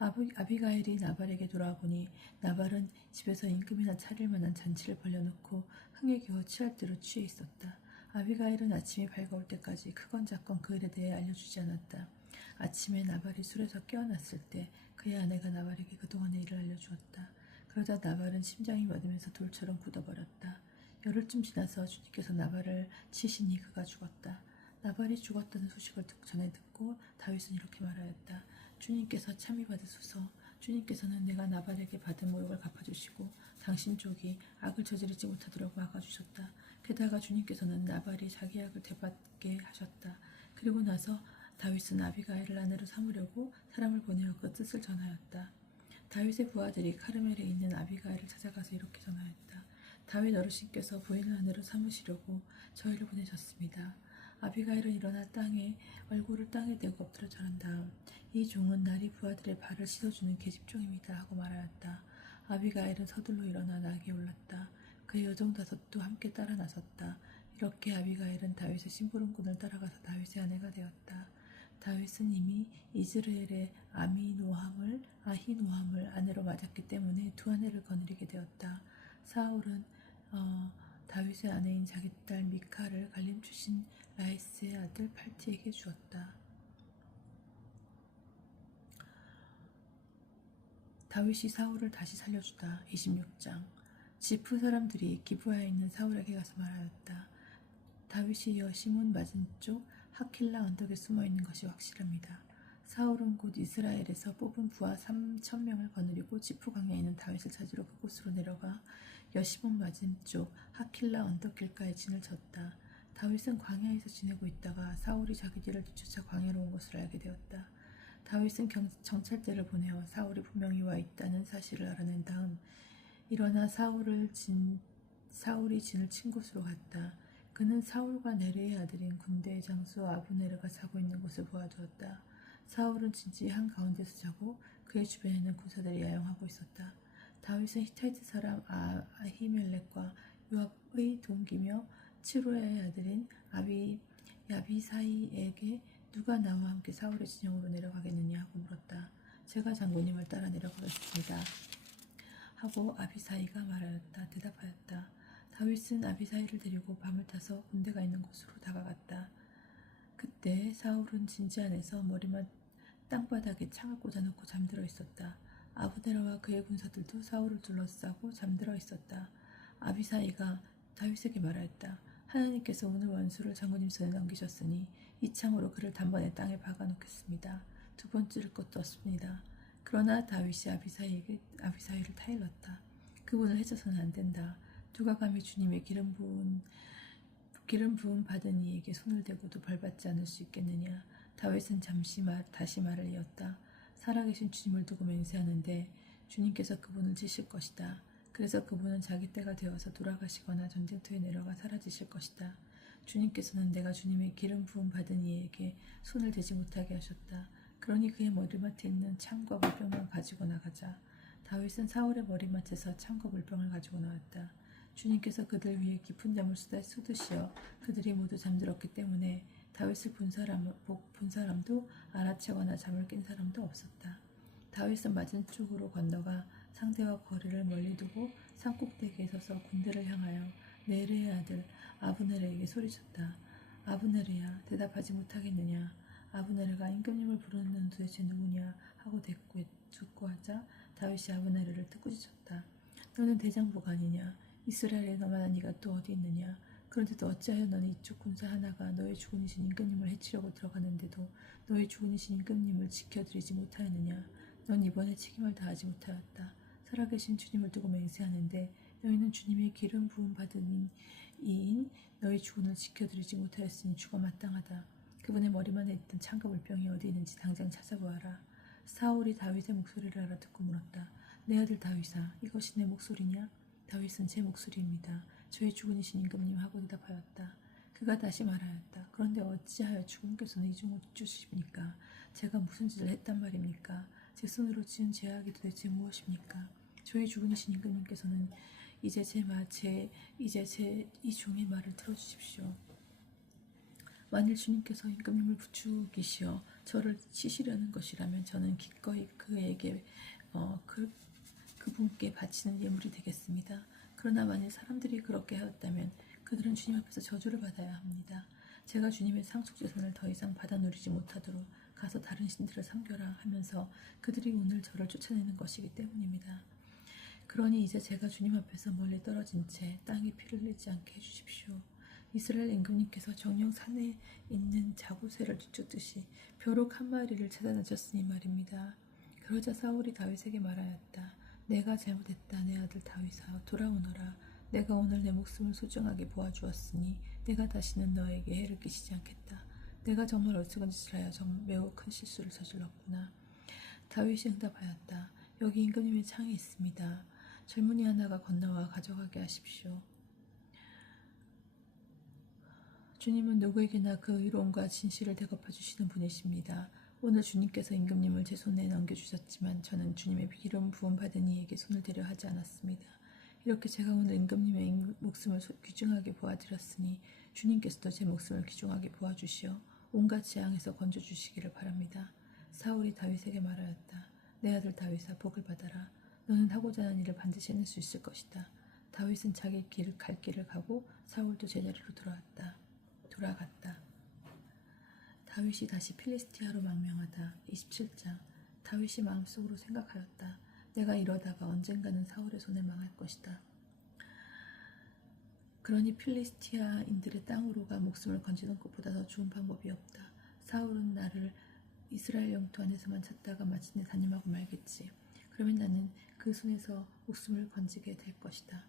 아비가일이 나발에게 돌아와 보니 나발은 집에서 임금이나 차릴 만한 잔치를 벌려놓고 흥에 겨워 취할 대로 취해 있었다. 아비가일은 아침이 밝아올 때까지 크건 작건 그 일에 대해 알려주지 않았다. 아침에 나발이 술에서 깨어났을 때 그의 아내가 나발에게 그동안의 일을 알려주었다. 그러자 나발은 심장이 멎으면서 돌처럼 굳어버렸다. 열흘쯤 지나서 주님께서 나발을 치시니 그가 죽었다. 나발이 죽었다는 소식을 전해 듣고 다윗은 이렇게 말하였다. 주님께서 참히 받으소서. 주님께서는 내가 나발에게 받은 모욕을 갚아주시고 당신 쪽이 악을 저지르지 못하도록 막아주셨다. 게다가 주님께서는 나발이 자기 악을 되받게 하셨다. 그리고 나서 다윗은 아비가일을 아내로 삼으려고 사람을 보내어 그 뜻을 전하였다. 다윗의 부하들이 카르멜에 있는 아비가일을 찾아가서 이렇게 전하였다. 다윗 어르신께서 부인을 아내로 삼으시려고 저희를 보내셨습니다. 아비가일은 일어나 얼굴을 땅에 대고 엎드려 절한 다음 이 종은 나리 부하들의 발을 씻어주는 계집종입니다 하고 말하였다. 아비가일은 서둘러 일어나 나귀에 올랐다. 그의 여종 5도 함께 따라 나섰다. 이렇게 아비가일은 다윗의 심부름꾼을 따라가서 다윗의 아내가 되었다. 다윗은 이미 이즈르엘의 아히노함을 아내로 맞았기 때문에 두 아내를 거느리게 되었다. 사울은 다윗의 아내인 자기 딸 미카를 갈림 출신 라이스의 아들 팔티에게 주었다. 다윗이 사울을 다시 살려주다. 26장. 지프 사람들이 기브아에 있는 사울에게 가서 말하였다. 다윗이 여시문 맞은쪽 하킬라 언덕에 숨어있는 것이 확실합니다. 사울은 곧 이스라엘에서 뽑은 부하 3,000명을 거느리고 지프 광야에 있는 다윗을 찾으러 그곳으로 내려가 여시문 맞은쪽 하킬라 언덕 길가에 진을 쳤다. 다윗은 광야에서 지내고 있다가 사울이 자기 뒤를 뒤쫓아 광야로 온 것을 알게 되었다. 다윗은 정찰대를 보내어 사울이 분명히 와 있다는 사실을 알아낸 다음 일어나 사울이 진을 친 곳으로 갔다. 그는 사울과 네르의 아들인 군대의 장수 아브네르가 자고 있는 곳을 보아두었다. 사울은 진지의 한가운데서 자고 그의 주변에는 군사들이 야영하고 있었다. 다윗은 히타이트 사람 아히멜렉과 요압의 동기며 치루야의 아들인 야비사이에게 누가 나와 함께 사울의 진영으로 내려가겠느냐 하고 물었다. 제가 장군님을 따라 내려가겠습니다. 하고 아비사이가 대답하였다. 다윗은 아비사이를 데리고 밤을 타서 군대가 있는 곳으로 다가갔다. 그때 사울은 진지 안에서 머리만 땅바닥에 창을 꽂아놓고 잠들어 있었다. 아브네르와 그의 군사들도 사울을 둘러싸고 잠들어 있었다. 아비사이가 다윗에게 말하였다. 하나님께서 오늘 원수를 장군님 손에 넘기셨으니 이 창으로 그를 단번에 땅에 박아놓겠습니다. 두 번 찌를 것도 없습니다. 그러나 다윗이 아비사이를 타일렀다. 그분을 해쳐서는 안 된다. 누가 감히 주님의 기름 부음 받은 이에게 손을 대고도 벌받지 않을 수 있겠느냐. 다윗은 다시 말을 이었다. 살아계신 주님을 두고 맹세하는데 주님께서 그분을 치실 것이다. 그래서 그분은 자기 때가 되어서 돌아가시거나 전쟁터에 내려가 사라지실 것이다. 주님께서는 내가 주님의 기름 부음 받은 이에게 손을 대지 못하게 하셨다. 그러니 그의 머리맡에 있는 창과 물병만 가지고 나가자. 다윗은 사울의 머리맡에서 창과 물병을 가지고 나왔다. 주님께서 그들 위에 깊은 잠을 쏟으시어 그들이 모두 잠들었기 때문에 다윗을 본 사람도 알아채거나 잠을 깬 사람도 없었다. 다윗은 맞은 쪽으로 건너가 상대와 거리를 멀리 두고 산꼭대기에 서서 군대를 향하여 네르의 아들 아브네르에게 소리쳤다. 아브네르야, 대답하지 못하겠느냐? 아브네르가 임금님을 부르는 도대체 누구냐? 하고 듣고 하자 다윗이 아브네르를 꾸짖었다. 너는 대장부가 아니냐? 이스라엘에 너만한 이가 또 어디 있느냐? 그런데도 어찌하여 너는 이쪽 군사 하나가 너의 주군이신 임금님을 해치려고 들어가는데도 너의 주군이신 임금님을 지켜드리지 못하였느냐? 넌 이번에 책임을 다하지 못하였다. 살아계신 주님을 두고 맹세하는데 너희는 주님의 기름 부음 받은 이인 너희 주군을 지켜드리지 못하였으니 죽어 마땅하다. 그분의 머리만에 있던 창과 물병이 어디 있는지 당장 찾아보아라. 사울이 다윗의 목소리를 알아듣고 물었다. 내 아들 다윗아, 이것이 내 목소리냐? 다윗은 제 목소리입니다. 저희 주군이신 임금님 하고 대답하였다. 그가 다시 말하였다. 그런데 어찌하여 주군께서는 이중을 주십니까? 제가 무슨 짓을 했단 말입니까? 제 손으로 지은 죄악이 도대체 무엇입니까? 저희 주군이신 임금님께서는 이제 제 이 종의 말을 들어주십시오. 만일 주님께서 임금님을 부추기시어 저를 치시려는 것이라면 저는 기꺼이 그에게 그분께 바치는 예물이 되겠습니다. 그러나 만일 사람들이 그렇게 하였다면 그들은 주님 앞에서 저주를 받아야 합니다. 제가 주님의 상속재산을 더 이상 받아 누리지 못하도록 가서 다른 신들을 섬겨라 하면서 그들이 오늘 저를 쫓아내는 것이기 때문입니다. 그러니 이제 제가 주님 앞에서 멀리 떨어진 채 땅에 피를 흘리지 않게 해주십시오. 이스라엘 임금님께서 정령 산에 있는 자구새를 뒤쫓듯이 벼룩 한 마리를 찾아내셨으니 말입니다. 그러자 사울이 다윗에게 말하였다. 내가 잘못했다. 내 아들 다윗아, 돌아오너라. 내가 오늘 내 목숨을 소중하게 보아주었으니 내가 다시는 너에게 해를 끼치지 않겠다. 내가 정말 어리석은 짓을 하여 매우 큰 실수를 저질렀구나. 다윗이 응답하였다. 여기 임금님의 창이 있습니다. 젊은이 하나가 건너와 가져가게 하십시오. 주님은 누구에게나 그 의로움과 진실을 대접해 주시는 분이십니다. 오늘 주님께서 임금님을 제 손에 넘겨주셨지만 저는 주님의 기름 부음 받은 이에게 손을 대려 하지 않았습니다. 이렇게 제가 오늘 임금님의 목숨을 귀중하게 보아드렸으니 주님께서도 제 목숨을 귀중하게 보아주시어 온갖 재앙에서 건져주시기를 바랍니다. 사울이 다윗에게 말하였다. 내 아들 다윗아, 복을 받아라. 너는 하고자 하는 일을 반드시 해낼 수 있을 것이다. 다윗은 자기 갈 길을 가고 사울도 제자리로 돌아갔다. 다윗이 다시 필리스티아로 망명하다. 27장. 다윗이 마음속으로 생각하였다. 내가 이러다가 언젠가는 사울의 손에 망할 것이다. 그러니 필리스티아인들의 땅으로가 목숨을 건지는 것보다 더 좋은 방법이 없다. 사울은 나를 이스라엘 영토 안에서만 찾다가 마침내 단임하고 말겠지. 그러면 나는 그 손에서 목숨을 건지게 될 것이다.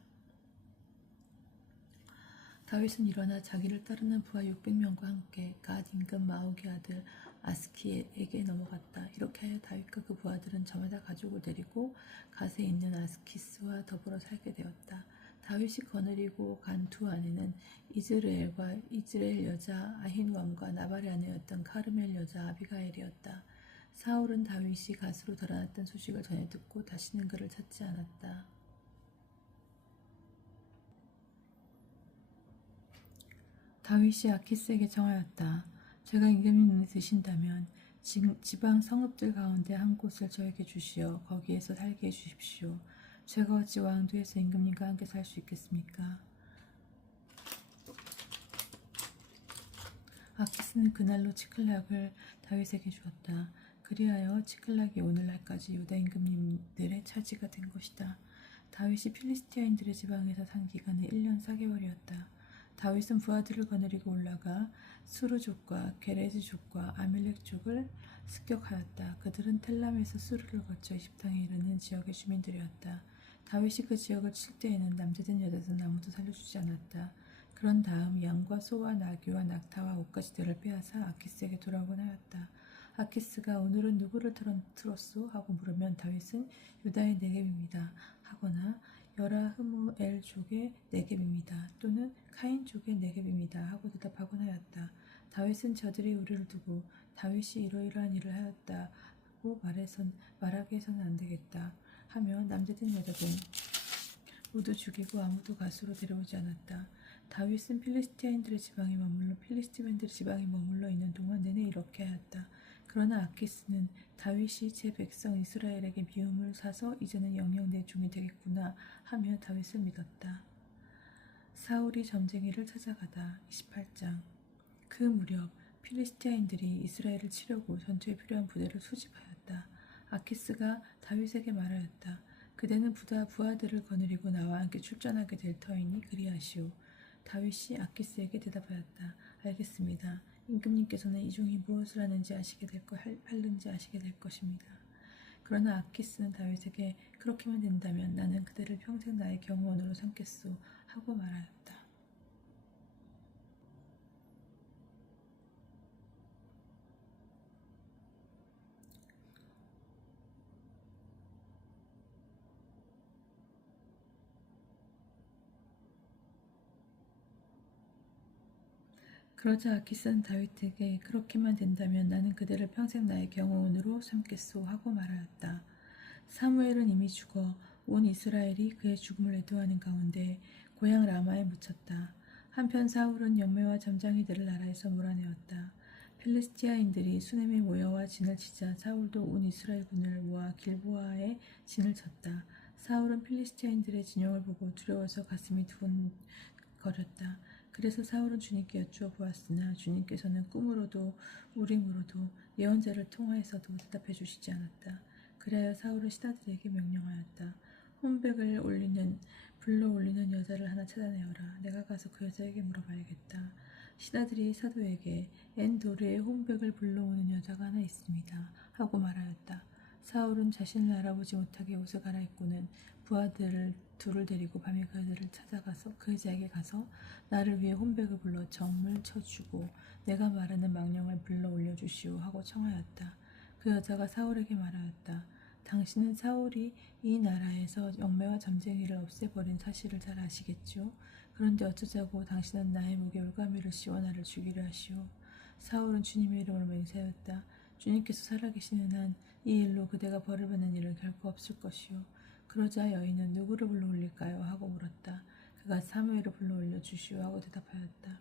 다윗은 일어나 자기를 따르는 부하 600명과 함께 갓 임금 마옥의 아들 아스키에게 넘어갔다. 이렇게 하여 다윗과 그 부하들은 저마다 가족을 데리고 갓에 있는 아스키스와 더불어 살게 되었다. 다윗이 거느리고 간 두 아내는 이즈르엘과 이즈레엘 여자 아히누암과 나발의 아내였던 카르멜 여자 아비가일이었다. 사울은 다윗이 갓으로 달아났던 소식을 전해 듣고 다시는 그를 찾지 않았다. 다윗이 아키스에게 청하였다. 제가 임금님이 드신다면 지방 성읍들 가운데 한 곳을 저에게 주시어 거기에서 살게 해주십시오. 제가 어찌 왕도에서 임금님과 함께 살 수 있겠습니까? 아키스는 그날로 치클락을 다윗에게 주었다. 그리하여 치클락이 오늘날까지 유다 임금님들의 차지가 된 것이다. 다윗이 필리스티아인들의 지방에서 산 기간은 1년 4개월이었다. 다윗은 부하들을 거느리고 올라가 수르족과 게레즈족과 아밀렉족을 습격하였다. 그들은 텔람에서 수르를 거쳐 이집땅에 이르는 지역의 주민들이었다. 다윗이 그 지역을 칠 때에는 남자든 여자든 아무도 살려주지 않았다. 그런 다음 양과 소와 나귀와 낙타와 옷가지들을 빼앗아 아키스에게 돌아오곤 하였다. 아키스가 오늘은 누구를 틀었소? 하고 물으면 다윗은 유다의 네겝입니다 하거나 여라흐무엘족의 네겝입니다 또는 카인족의 네겝입니다 하고 대답하곤 하였다. 다윗은 저들이 우리를 두고 다윗이 이러이러한 일을 하였다고 말하게 해서는 안 되겠다 하며 남자든 여자든 모두 죽이고 아무도 갓으로 데려오지 않았다. 다윗은 필리스티아인들의 지방이 머물러 있는 동안 내내 이렇게 하였다. 그러나 아키스는 다윗이 제 백성 이스라엘에게 미움을 사서 이제는 영영 내 종이 되겠구나 하며 다윗을 믿었다. 사울이 점쟁이를 찾아가다. 28장. 그 무렵 필리스티아인들이 이스라엘을 치려고 전투에 필요한 부대를 수집하였다. 아키스가 다윗에게 말하였다. 그대는 부하들을 거느리고 나와 함께 출전하게 될 터이니 그리하시오. 다윗이 아키스에게 대답하였다. 알겠습니다. 임금님께서는 이 종이 무엇을 하는지 아시게 될 것입니다. 그러나 아키스는 다윗에게 그렇게만 된다면 나는 그대를 평생 나의 경호원으로 삼겠소 하고 말하였다. 그러자 아키스는 다윗에게 그렇게만 된다면 나는 그대를 평생 나의 경호원으로 삼겠소 하고 말하였다. 사무엘은 이미 죽어 온 이스라엘이 그의 죽음을 애도하는 가운데 고향 라마에 묻혔다. 한편 사울은 연매와 점장이들을 나라에서 몰아내었다. 필리스티아인들이 수넴에 모여와 진을 치자 사울도 온 이스라엘 군을 모아 길보아에 진을 쳤다. 사울은 필리스티아인들의 진영을 보고 두려워서 가슴이 두근거렸다. 그래서 사울은 주님께 여쭈어 보았으나 주님께서는 꿈으로도 우림으로도 예언자를 통하여서도 대답해 주시지 않았다. 그래야 사울은 신하들에게 명령하였다. 혼백을 불러 올리는 여자를 하나 찾아내어라. 내가 가서 그 여자에게 물어봐야겠다. 신하들이 사도에게 엔도르에 혼백을 불러오는 여자가 하나 있습니다 하고 말하였다. 사울은 자신을 알아보지 못하게 옷을 갈아입고는 부하들을 둘을 데리고 밤에 그 여자에게 가서 나를 위해 혼백을 불러 정을 쳐주고 내가 말하는 망령을 불러 올려주시오 하고 청하였다. 그 여자가 사울에게 말하였다. 당신은 사울이 이 나라에서 영매와 점쟁이를 없애버린 사실을 잘 아시겠죠? 그런데 어쩌자고 당신은 나의 목에 올가미를 씌워 나를 죽이려 하시오. 사울은 주님의 이름을 맹세하였다. 주님께서 살아계시는 한 이 일로 그대가 벌을 받는 일은 결코 없을 것이오. 그러자 여인은 누구를 불러 올릴까요? 하고 물었다. 그가 사무엘을 불러 올려 주시오 하고 대답하였다.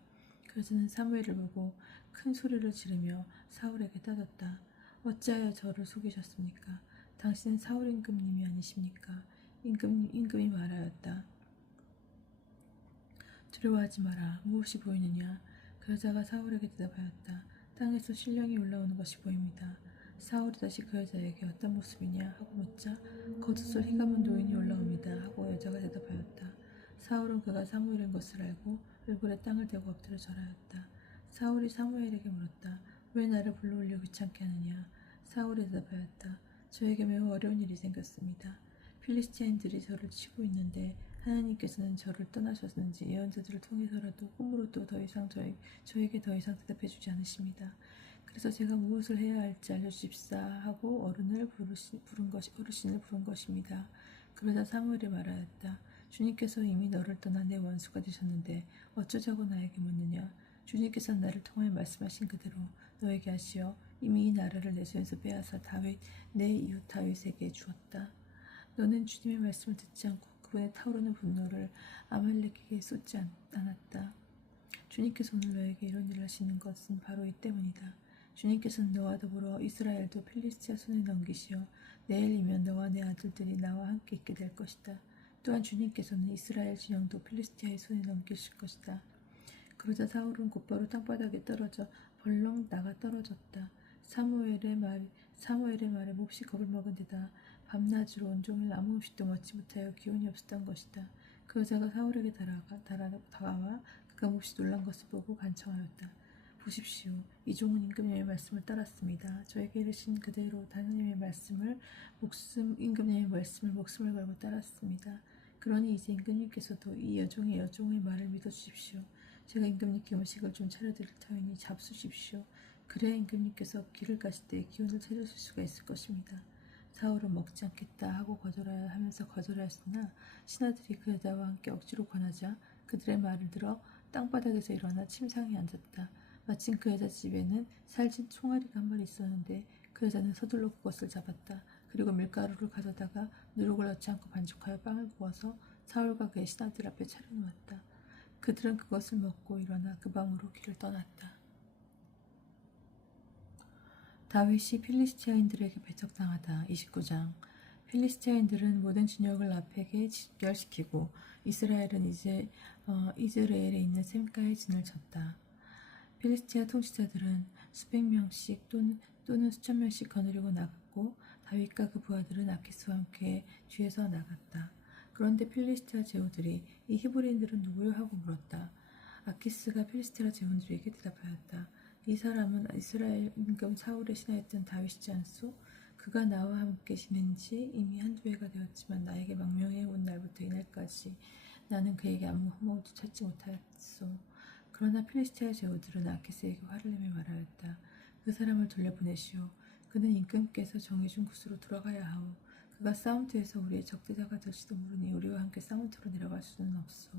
그 여자는 사무엘을 보고 큰 소리를 지르며 사울에게 따졌다. 어찌하여 저를 속이셨습니까? 당신은 사울 임금님이 아니십니까? 임금이 말하였다. 두려워하지 마라. 무엇이 보이느냐? 그 여자가 사울에게 대답하였다. 땅에서 신령이 올라오는 것이 보입니다. 사울이 다시 그 여자에게 어떤 모습이냐 하고 묻자 겉옷을 휘감은 노인이 올라옵니다 하고 여자가 대답하였다. 사울은 그가 사무엘인 것을 알고 얼굴에 땅을 대고 엎드려 절하였다. 사울이 사무엘에게 물었다. 왜 나를 불러올려 귀찮게 하느냐? 사울이 대답하였다. 저에게 매우 어려운 일이 생겼습니다. 필리스티아인들이 저를 치고 있는데 하나님께서는 저를 떠나셨는지 예언자들을 통해서라도 꿈으로도 더 이상 저에게 더 이상 대답해 주지 않으십니다. 그래서 제가 무엇을 해야 할지 알려주십사 하고 어른을 어르신을 부른 것입니다. 그러자 사무엘이 말하였다. 주님께서 이미 너를 떠나 내 원수가 되셨는데 어쩌자고 나에게 묻느냐? 주님께서 나를 통하여 말씀하신 그대로 너에게 하시어 이미 이 나라를 내 손에서 빼앗아 내 이웃 다윗에게 주었다. 너는 주님의 말씀을 듣지 않고 그분의 타오르는 분노를 아말렉에게 쏟지 않았다. 주님께서 오늘 너에게 이런 일을 하시는 것은 바로 이 때문이다. 주님께서는 너와 더불어 이스라엘도 필리스티아 손에 넘기시어 내일이면 너와 내 아들들이 나와 함께 있게 될 것이다. 또한 주님께서는 이스라엘 진영도 필리스티아의 손에 넘기실 것이다. 그러자 사울은 곧바로 땅바닥에 떨어져 벌렁 나가 떨어졌다. 사무엘의 말에 몹시 겁을 먹은 데다 밤낮으로 온종일 아무 음식도 먹지 못하여 기운이 없었던 것이다. 그 여자가 사울에게 다가와 그가 몹시 놀란 것을 보고 간청하였다. 보십시오. 이 종은 임금님의 말씀을 따랐습니다. 저에게 이르신 그대로 하나님의 말씀을 임금님의 말씀을 목숨을 걸고 따랐습니다. 그러니 이제 임금님께서도 이 여종의 말을 믿어주십시오. 제가 임금님께 음식을 좀 차려드릴 터이니 잡수십시오. 그래야 임금님께서 길을 가실 때 기운을 차려줄 수가 있을 것입니다. 사울은 먹지 않겠다 하면서 거절하였으나 신하들이 그 여자와 함께 억지로 권하자 그들의 말을 들어 땅바닥에서 일어나 침상에 앉았다. 마침 그 여자 집에는 살찐 총알이가 한 마리 있었는데 그 여자는 서둘러 그것을 잡았다. 그리고 밀가루를 가져다가 누룩을 넣지 않고 반죽하여 빵을 구워서 사울과 그의 신하들 앞에 차려놓았다. 그들은 그것을 먹고 일어나 그 밤으로 길을 떠났다. 다윗이 필리스티아인들에게 배척당하다. 29장. 필리스티아인들은 모든 진영을 앞에게 집결시키고 이스라엘은 이즈레엘에 있는 샘가에 진을 쳤다. 필리스티아 통치자들은 수백 명씩 또는 수천 명씩 거느리고 나갔고 다윗과 그 부하들은 아키스와 함께 뒤에서 나갔다. 그런데 필리스티아 제후들이 이 히브리인들은 누구요? 하고 물었다. 아키스가 필리스티아 제후들에게 대답하였다. 이 사람은 이스라엘 임금 사울의 신하였던 다윗이지 않소? 그가 나와 함께 지낸 지 이미 한두 해가 되었지만 나에게 망명해 온 날부터 이날까지 나는 그에게 아무 허물도 찾지 못하였소. 그러나 필리스티아 제후들은 아키스에게 화를 내며 말하였다. 그 사람을 돌려보내시오. 그는 임금께서 정해준 곳으로 돌아가야 하오. 그가 싸움터에서 우리의 적대자가 될지도 모르니 우리와 함께 싸움터로 내려갈 수는 없소.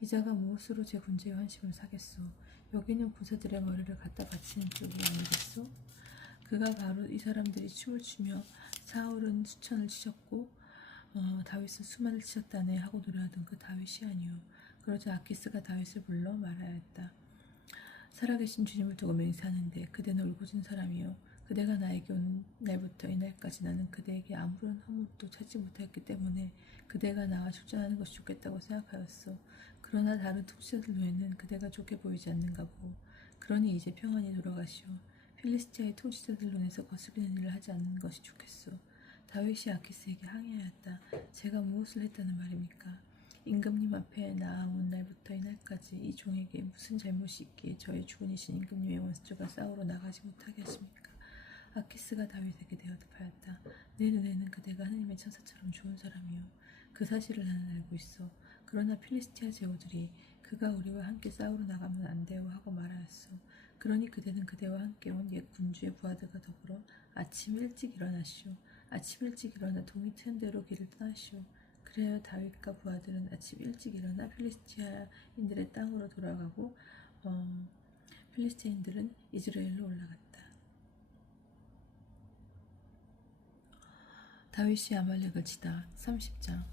이 자가 무엇으로 제 군주의 환심을 사겠소. 여기는 군사들의 머리를 갖다 바치는 쪽이 아니겠소. 그가 바로 이 사람들이 춤을 추며 사울은 수천을 치셨고 다윗은 수만을 치셨다네 하고 노래하던 그 다윗이 아니오. 그러자 아키스가 다윗을 불러 말하였다. 살아계신 주님을 두고 맹세하는데 그대는 울고진 사람이요. 그대가 나에게 온 날부터 이날까지 나는 그대에게 아무런 허물도 찾지 못하였기 때문에 그대가 나와 출전하는 것이 좋겠다고 생각하였소. 그러나 다른 통치자들 눈에는 그대가 좋게 보이지 않는가 보고. 그러니 이제 평안히 돌아가시오. 필리스티아의 통치자들 눈에서 거스르는 일을 하지 않는 것이 좋겠소. 다윗이 아키스에게 항의하였다. 제가 무엇을 했다는 말입니까? 임금님 앞에 나아온 날부터 이날까지 이 종에게 무슨 잘못이 있기에 저의 주군이신 임금님의 원수가 싸우러 나가지 못하게 하십니까? 아키스가 다윗에게 대답하였다. 내 눈에는 그대가 하나님의 천사처럼 좋은 사람이요. 그 사실을 나는 알고 있어. 그러나 필리스티아 제후들이 그가 우리와 함께 싸우러 나가면 안 돼요 하고 말하였소. 그러니 그대는 그대와 함께 온 옛 군주의 부하들과 더불어 아침 일찍 일어나시오. 아침 일찍 일어나 동이 트는 대로 길을 떠나시오. 그래야 다윗과 부하들은 아침 일찍 일어나 필리스티아인들의 땅으로 돌아가고 필리스티아인들은 이스라엘로 올라갔다. 다윗이 아말렉을 치다. 30장.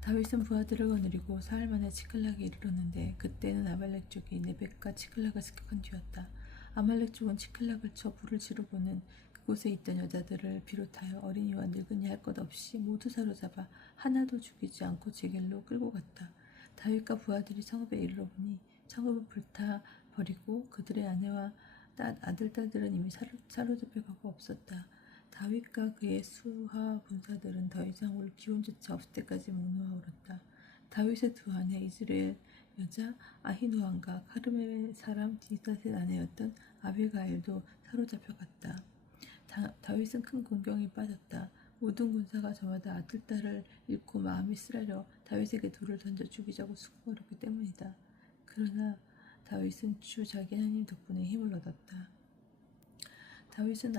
다윗은 부하들을 거느리고 사흘 만에 치클락에 이르렀는데 그때는 아말렉 쪽이 네벡과 치클락을 습격한 뒤였다. 아말렉 쪽은 치클락을 쳐 불을 지르고는 그곳에 있던 여자들을 비롯하여 어린이와 늙은이 할 것 없이 모두 사로잡아 하나도 죽이지 않고 제길로 끌고 갔다. 다윗과 부하들이 성읍에 이르러 보니 성읍을 불타 버리고 그들의 아내와 아들, 딸들은 이미 사로잡혀가고 없었다. 다윗과 그의 수하 군사들은 더 이상 올 기운조차 없을 때까지 목 놓아 울었다. 다윗의 두 아내 이스라엘 여자 아히노함과 카르멜의 사람 디닷의 아내였던 아비가일도 사로잡혀갔다. 다윗은 큰 공경에 빠졌다. 모든 군사가 저마다 아들, 딸을 잃고 마음이 쓰라려 다윗에게 돌을 던져 죽이자고 수군거렸기 때문이다. 그러나 다윗은 주 자기 하나님 덕분에 힘을 얻었다. 다윗은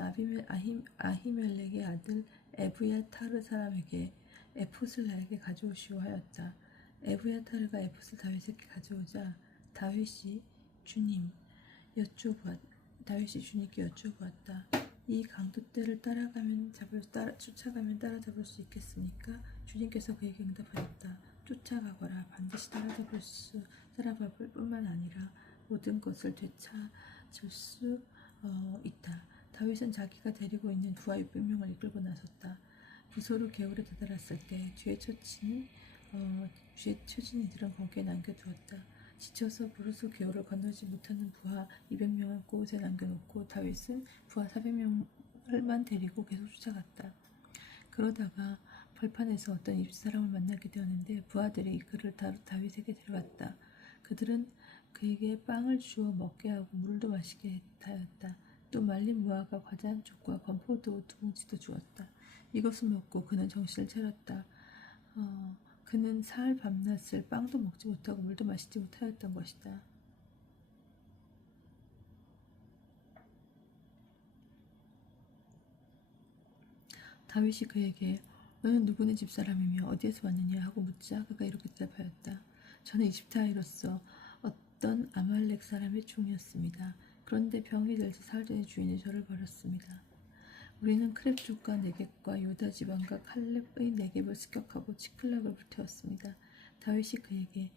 아히멜렉의 아들 에브야타르 사람에게 에봇을 나에게 가져오시오 하였다. 에브야타르가 에봇을 다윗에게 가져오자 다윗이 다윗이 주님께 여쭈어보았다. 이 강도떼를 쫓아가면 따라잡을 수 있겠습니까? 주님께서 그에게 응답하였다. 쫓아가거라. 반드시 따라잡을 뿐만 아니라 모든 것을 되찾을 수 있다. 다윗은 자기가 데리고 있는 부하 600명을 이끌고 나섰다. 부소로 개울에 다다랐을 때 뒤에 처진 이들은 거기에 남겨두었다. 지쳐서 부르소 개울을 건너지 못하는 부하 200명을 그곳에 남겨놓고 다윗은 부하 400명을만 데리고 계속 쫓아갔다. 그러다가 벌판에서 어떤 입사람을 만나게 되었는데 부하들이 그를 다윗에게 데려왔다. 그들은 그에게 빵을 주어 먹게 하고 물도 마시게 하였다. 또 말린 무화과 과자 한 쪽과 건포도 2봉지도 주었다. 이것을 먹고 그는 정신을 차렸다. 그는 사흘 밤낮을 빵도 먹지 못하고 물도 마시지 못하였던 것이다. 다윗이 그에게 너는 누구네 집사람이며 어디에서 왔느냐 하고 묻자 그가 이렇게 대답하였다. 저는 이집트아이로서 어떤 아말렉 사람의 종이었습니다. 그런데 병이 들어서 사흘 전에 주인이 저를 버렸습니다. 우리는 크렙 족과 네겝과 유다 지방과 칼렙의 네겝을 습격하고 치클락을 불태웠습니다. 다윗이 그에게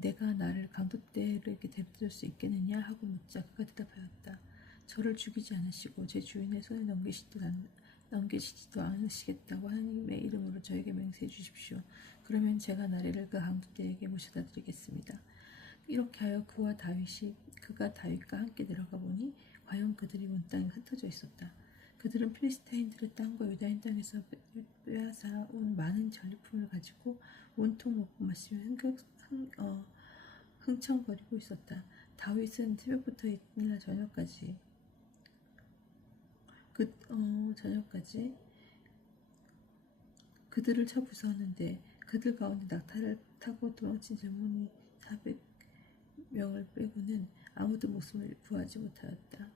내가 나를 강도떼에게 데려줄 수 있겠느냐 하고 묻자 그가 대답하였다. 저를 죽이지 않으시고 제 주인의 손에 넘기시지도 않으시겠다고 하나님의 이름으로 저에게 맹세해 주십시오. 그러면 제가 나리를 그 강도떼에게 모셔다 드리겠습니다. 이렇게 하여 그가 다윗과 함께 내려가 보니 과연 그들이 온 땅에 흩어져 있었다. 그들은 필리스타인들의 땅과 유다인 땅에서 빼앗아 온 많은 전리품을 가지고 온통 먹고 마시며 흥청거리고 있었다. 다윗은 새벽부터 이튿날 저녁까지 그들을 쳐 부수었는데 그들 가운데 낙타를 타고 도망친 젊은이 400명을 빼고는 아무도 목숨을 구하지 못하였다.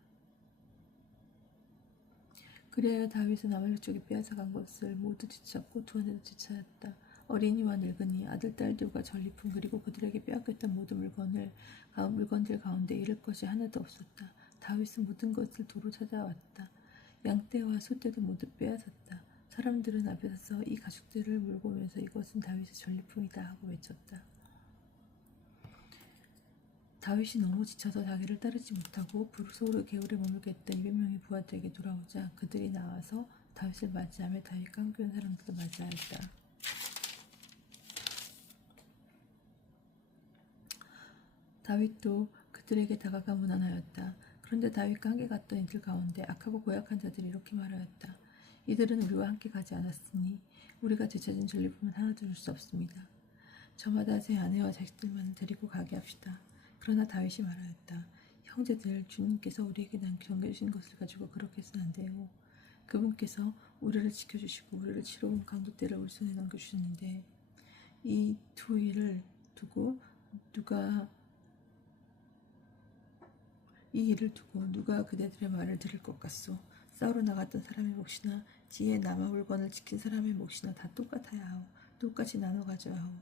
그리하여 다윗은 아말렉 쪽에 빼앗아간 것을 모두 뒤찾고 두 아내도 뒤찾았다. 어린이와 늙은이, 아들, 딸들과 전리품 그리고 그들에게 빼앗겼던 모든 물건들 가운데 잃을 것이 하나도 없었다. 다윗은 모든 것을 도로 찾아왔다. 양떼와 소떼도 모두 빼앗았다. 사람들은 앞에 서서 이 가축들을 몰고 오면서 이것은 다윗의 전리품이다 하고 외쳤다. 다윗이 너무 지쳐서 자기를 따르지 못하고 부르소르 개울에 머물게 했던 200명의 부하들에게 돌아오자 그들이 나와서 다윗을 맞이하며 다윗 깡교한 사람들도 맞이하였다. 다윗도 그들에게 다가가 문안하였다. 그런데 다윗과 함께 갔던 이들 가운데 악하고 고약한 자들이 이렇게 말하였다. 이들은 우리와 함께 가지 않았으니 우리가 되찾은 전리품은 하나도 줄 수 없습니다. 저마다 제 아내와 자식들만 데리고 가게 합시다. 그러나 다윗이 말하였다. 형제들, 주님께서 우리에게 남겨주신 것을 가지고 그렇게 해서는 안 돼요. 그분께서 우리를 지켜주시고 우리를 치러 온 강도떼를 우리 손에 넘겨주셨는데 이 두 일을 두고 누가 그대들의 말을 들을 것 같소. 싸우러 나갔던 사람의 몫이나 지혜 남아 물건을 지킨 사람의 몫이나 다 똑같아야 하오. 똑같이 나눠 가져야 하오.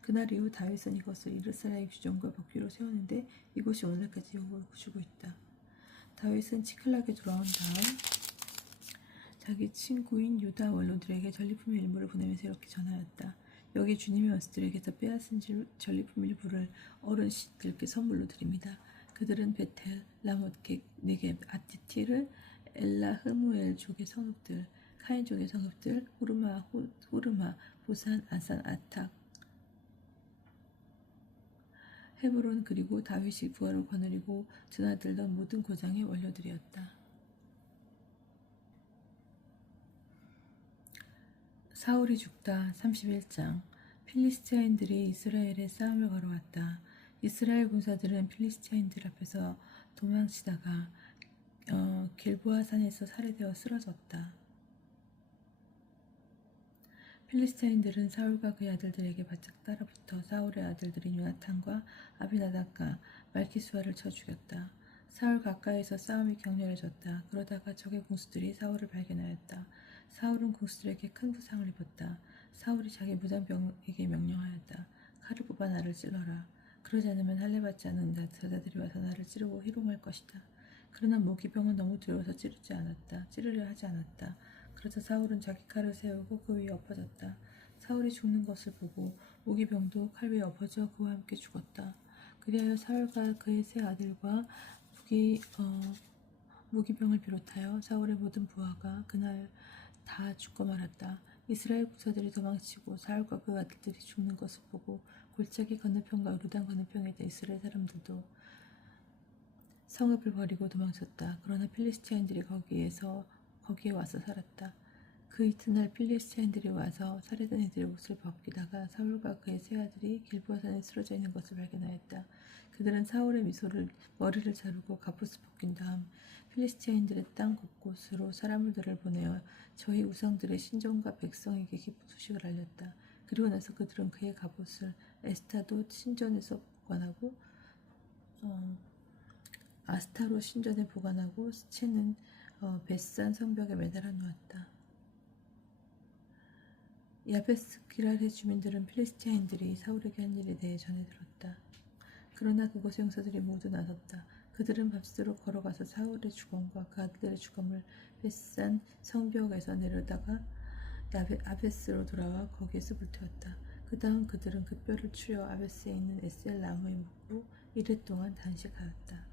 그날 이후 다윗은 이것을 이르사라의 규정과 법규로 세웠는데 이것이 오늘까지 영광을 주고 있다. 다윗은 치클락에 돌아온 다음 자기 친구인 유다 원로들에게 전리품의 일부를 보내면서 이렇게 전하였다. 여기 주님의 원수들에게서 빼앗은 전리품 일부를 어른들께 선물로 드립니다. 그들은 베텔, 라못객, 네겝, 아티티르, 엘라, 흐무엘 족의 성읍들, 카인 족의 성읍들, 호르마, 보산, 아산, 아탁, 헤브론 그리고 다윗이 부하를 거느리고 드나들던 모든 고장의 원료들이었다. 사울이 죽다. 31장. 필리스티아인들이 이스라엘에 싸움을 걸어왔다. 이스라엘 군사들은 필리스티아인들 앞에서 도망치다가 길보아 산에서 살해되어 쓰러졌다. 필리스티아인들은 사울과 그의 아들들에게 바짝 따라붙어 사울의 아들들인 요나탄과 아비나답과 말기수아를 쳐 죽였다. 사울 가까이에서 싸움이 격렬해졌다. 그러다가 적의 군수들이 사울을 발견하였다. 사울은 군수들에게 큰 부상을 입었다. 사울이 자기 무장병에게 명령하였다. 칼을 뽑아 나를 찔러라. 그러지 않으면 할례 받지 않는다. 저자들이 와서 나를 찌르고 희롱할 것이다. 그러나 모기병은 너무 두려워서 찌르려 하지 않았다. 그러자 사울은 자기 칼을 세우고 그 위에 엎어졌다. 사울이 죽는 것을 보고 모기병도 칼 위에 엎어져 그와 함께 죽었다. 그리하여 사울과 그의 세 아들과 무기병을 비롯하여 사울의 모든 부하가 그날 다 죽고 말았다. 이스라엘 군사들이 도망치고 사울과 그 아들들이 죽는 것을 보고 골짜기 건너편과 요르단 건너편에 있던 이스라엘 사람들도 성읍을 버리고 도망쳤다. 그러나 필리스티아인들이 거기에 와서 살았다. 그 이튿날 필리스티아인들이 와서 살해된 이들의 옷을 벗기다가 사울과 그의 세 아들이 길보아산에 쓰러져 있는 것을 발견하였다. 그들은 사울의 머리를 자르고 갑옷을 벗긴 다음 필리스티아인들의 땅 곳곳으로 사람들을 보내어 저희 우상들의 신전과 백성에게 기쁜 소식을 알렸다. 그리고 나서 그들은 그의 갑옷을 에스타도 신전에서 보관하고 아스타로 신전에 보관하고 시체는 벳산 성벽에 매달아 놓았다. 야베스 기랄의 주민들은 필리스티아인들이 사울에게 한 일에 대해 전해 들었다. 그러나 그곳의 용사들이 모두 나섰다. 그들은 밤새도록 걸어가서 사울의 주검과 그 아들들의 주검을 벳산 성벽에서 내려다가 아베스로 돌아와 거기에서 불태웠다. 그 다음 그들은 그 뼈를 추려 아베스에 있는 에셀 나무에 묻고 이랫동안 단식하였다.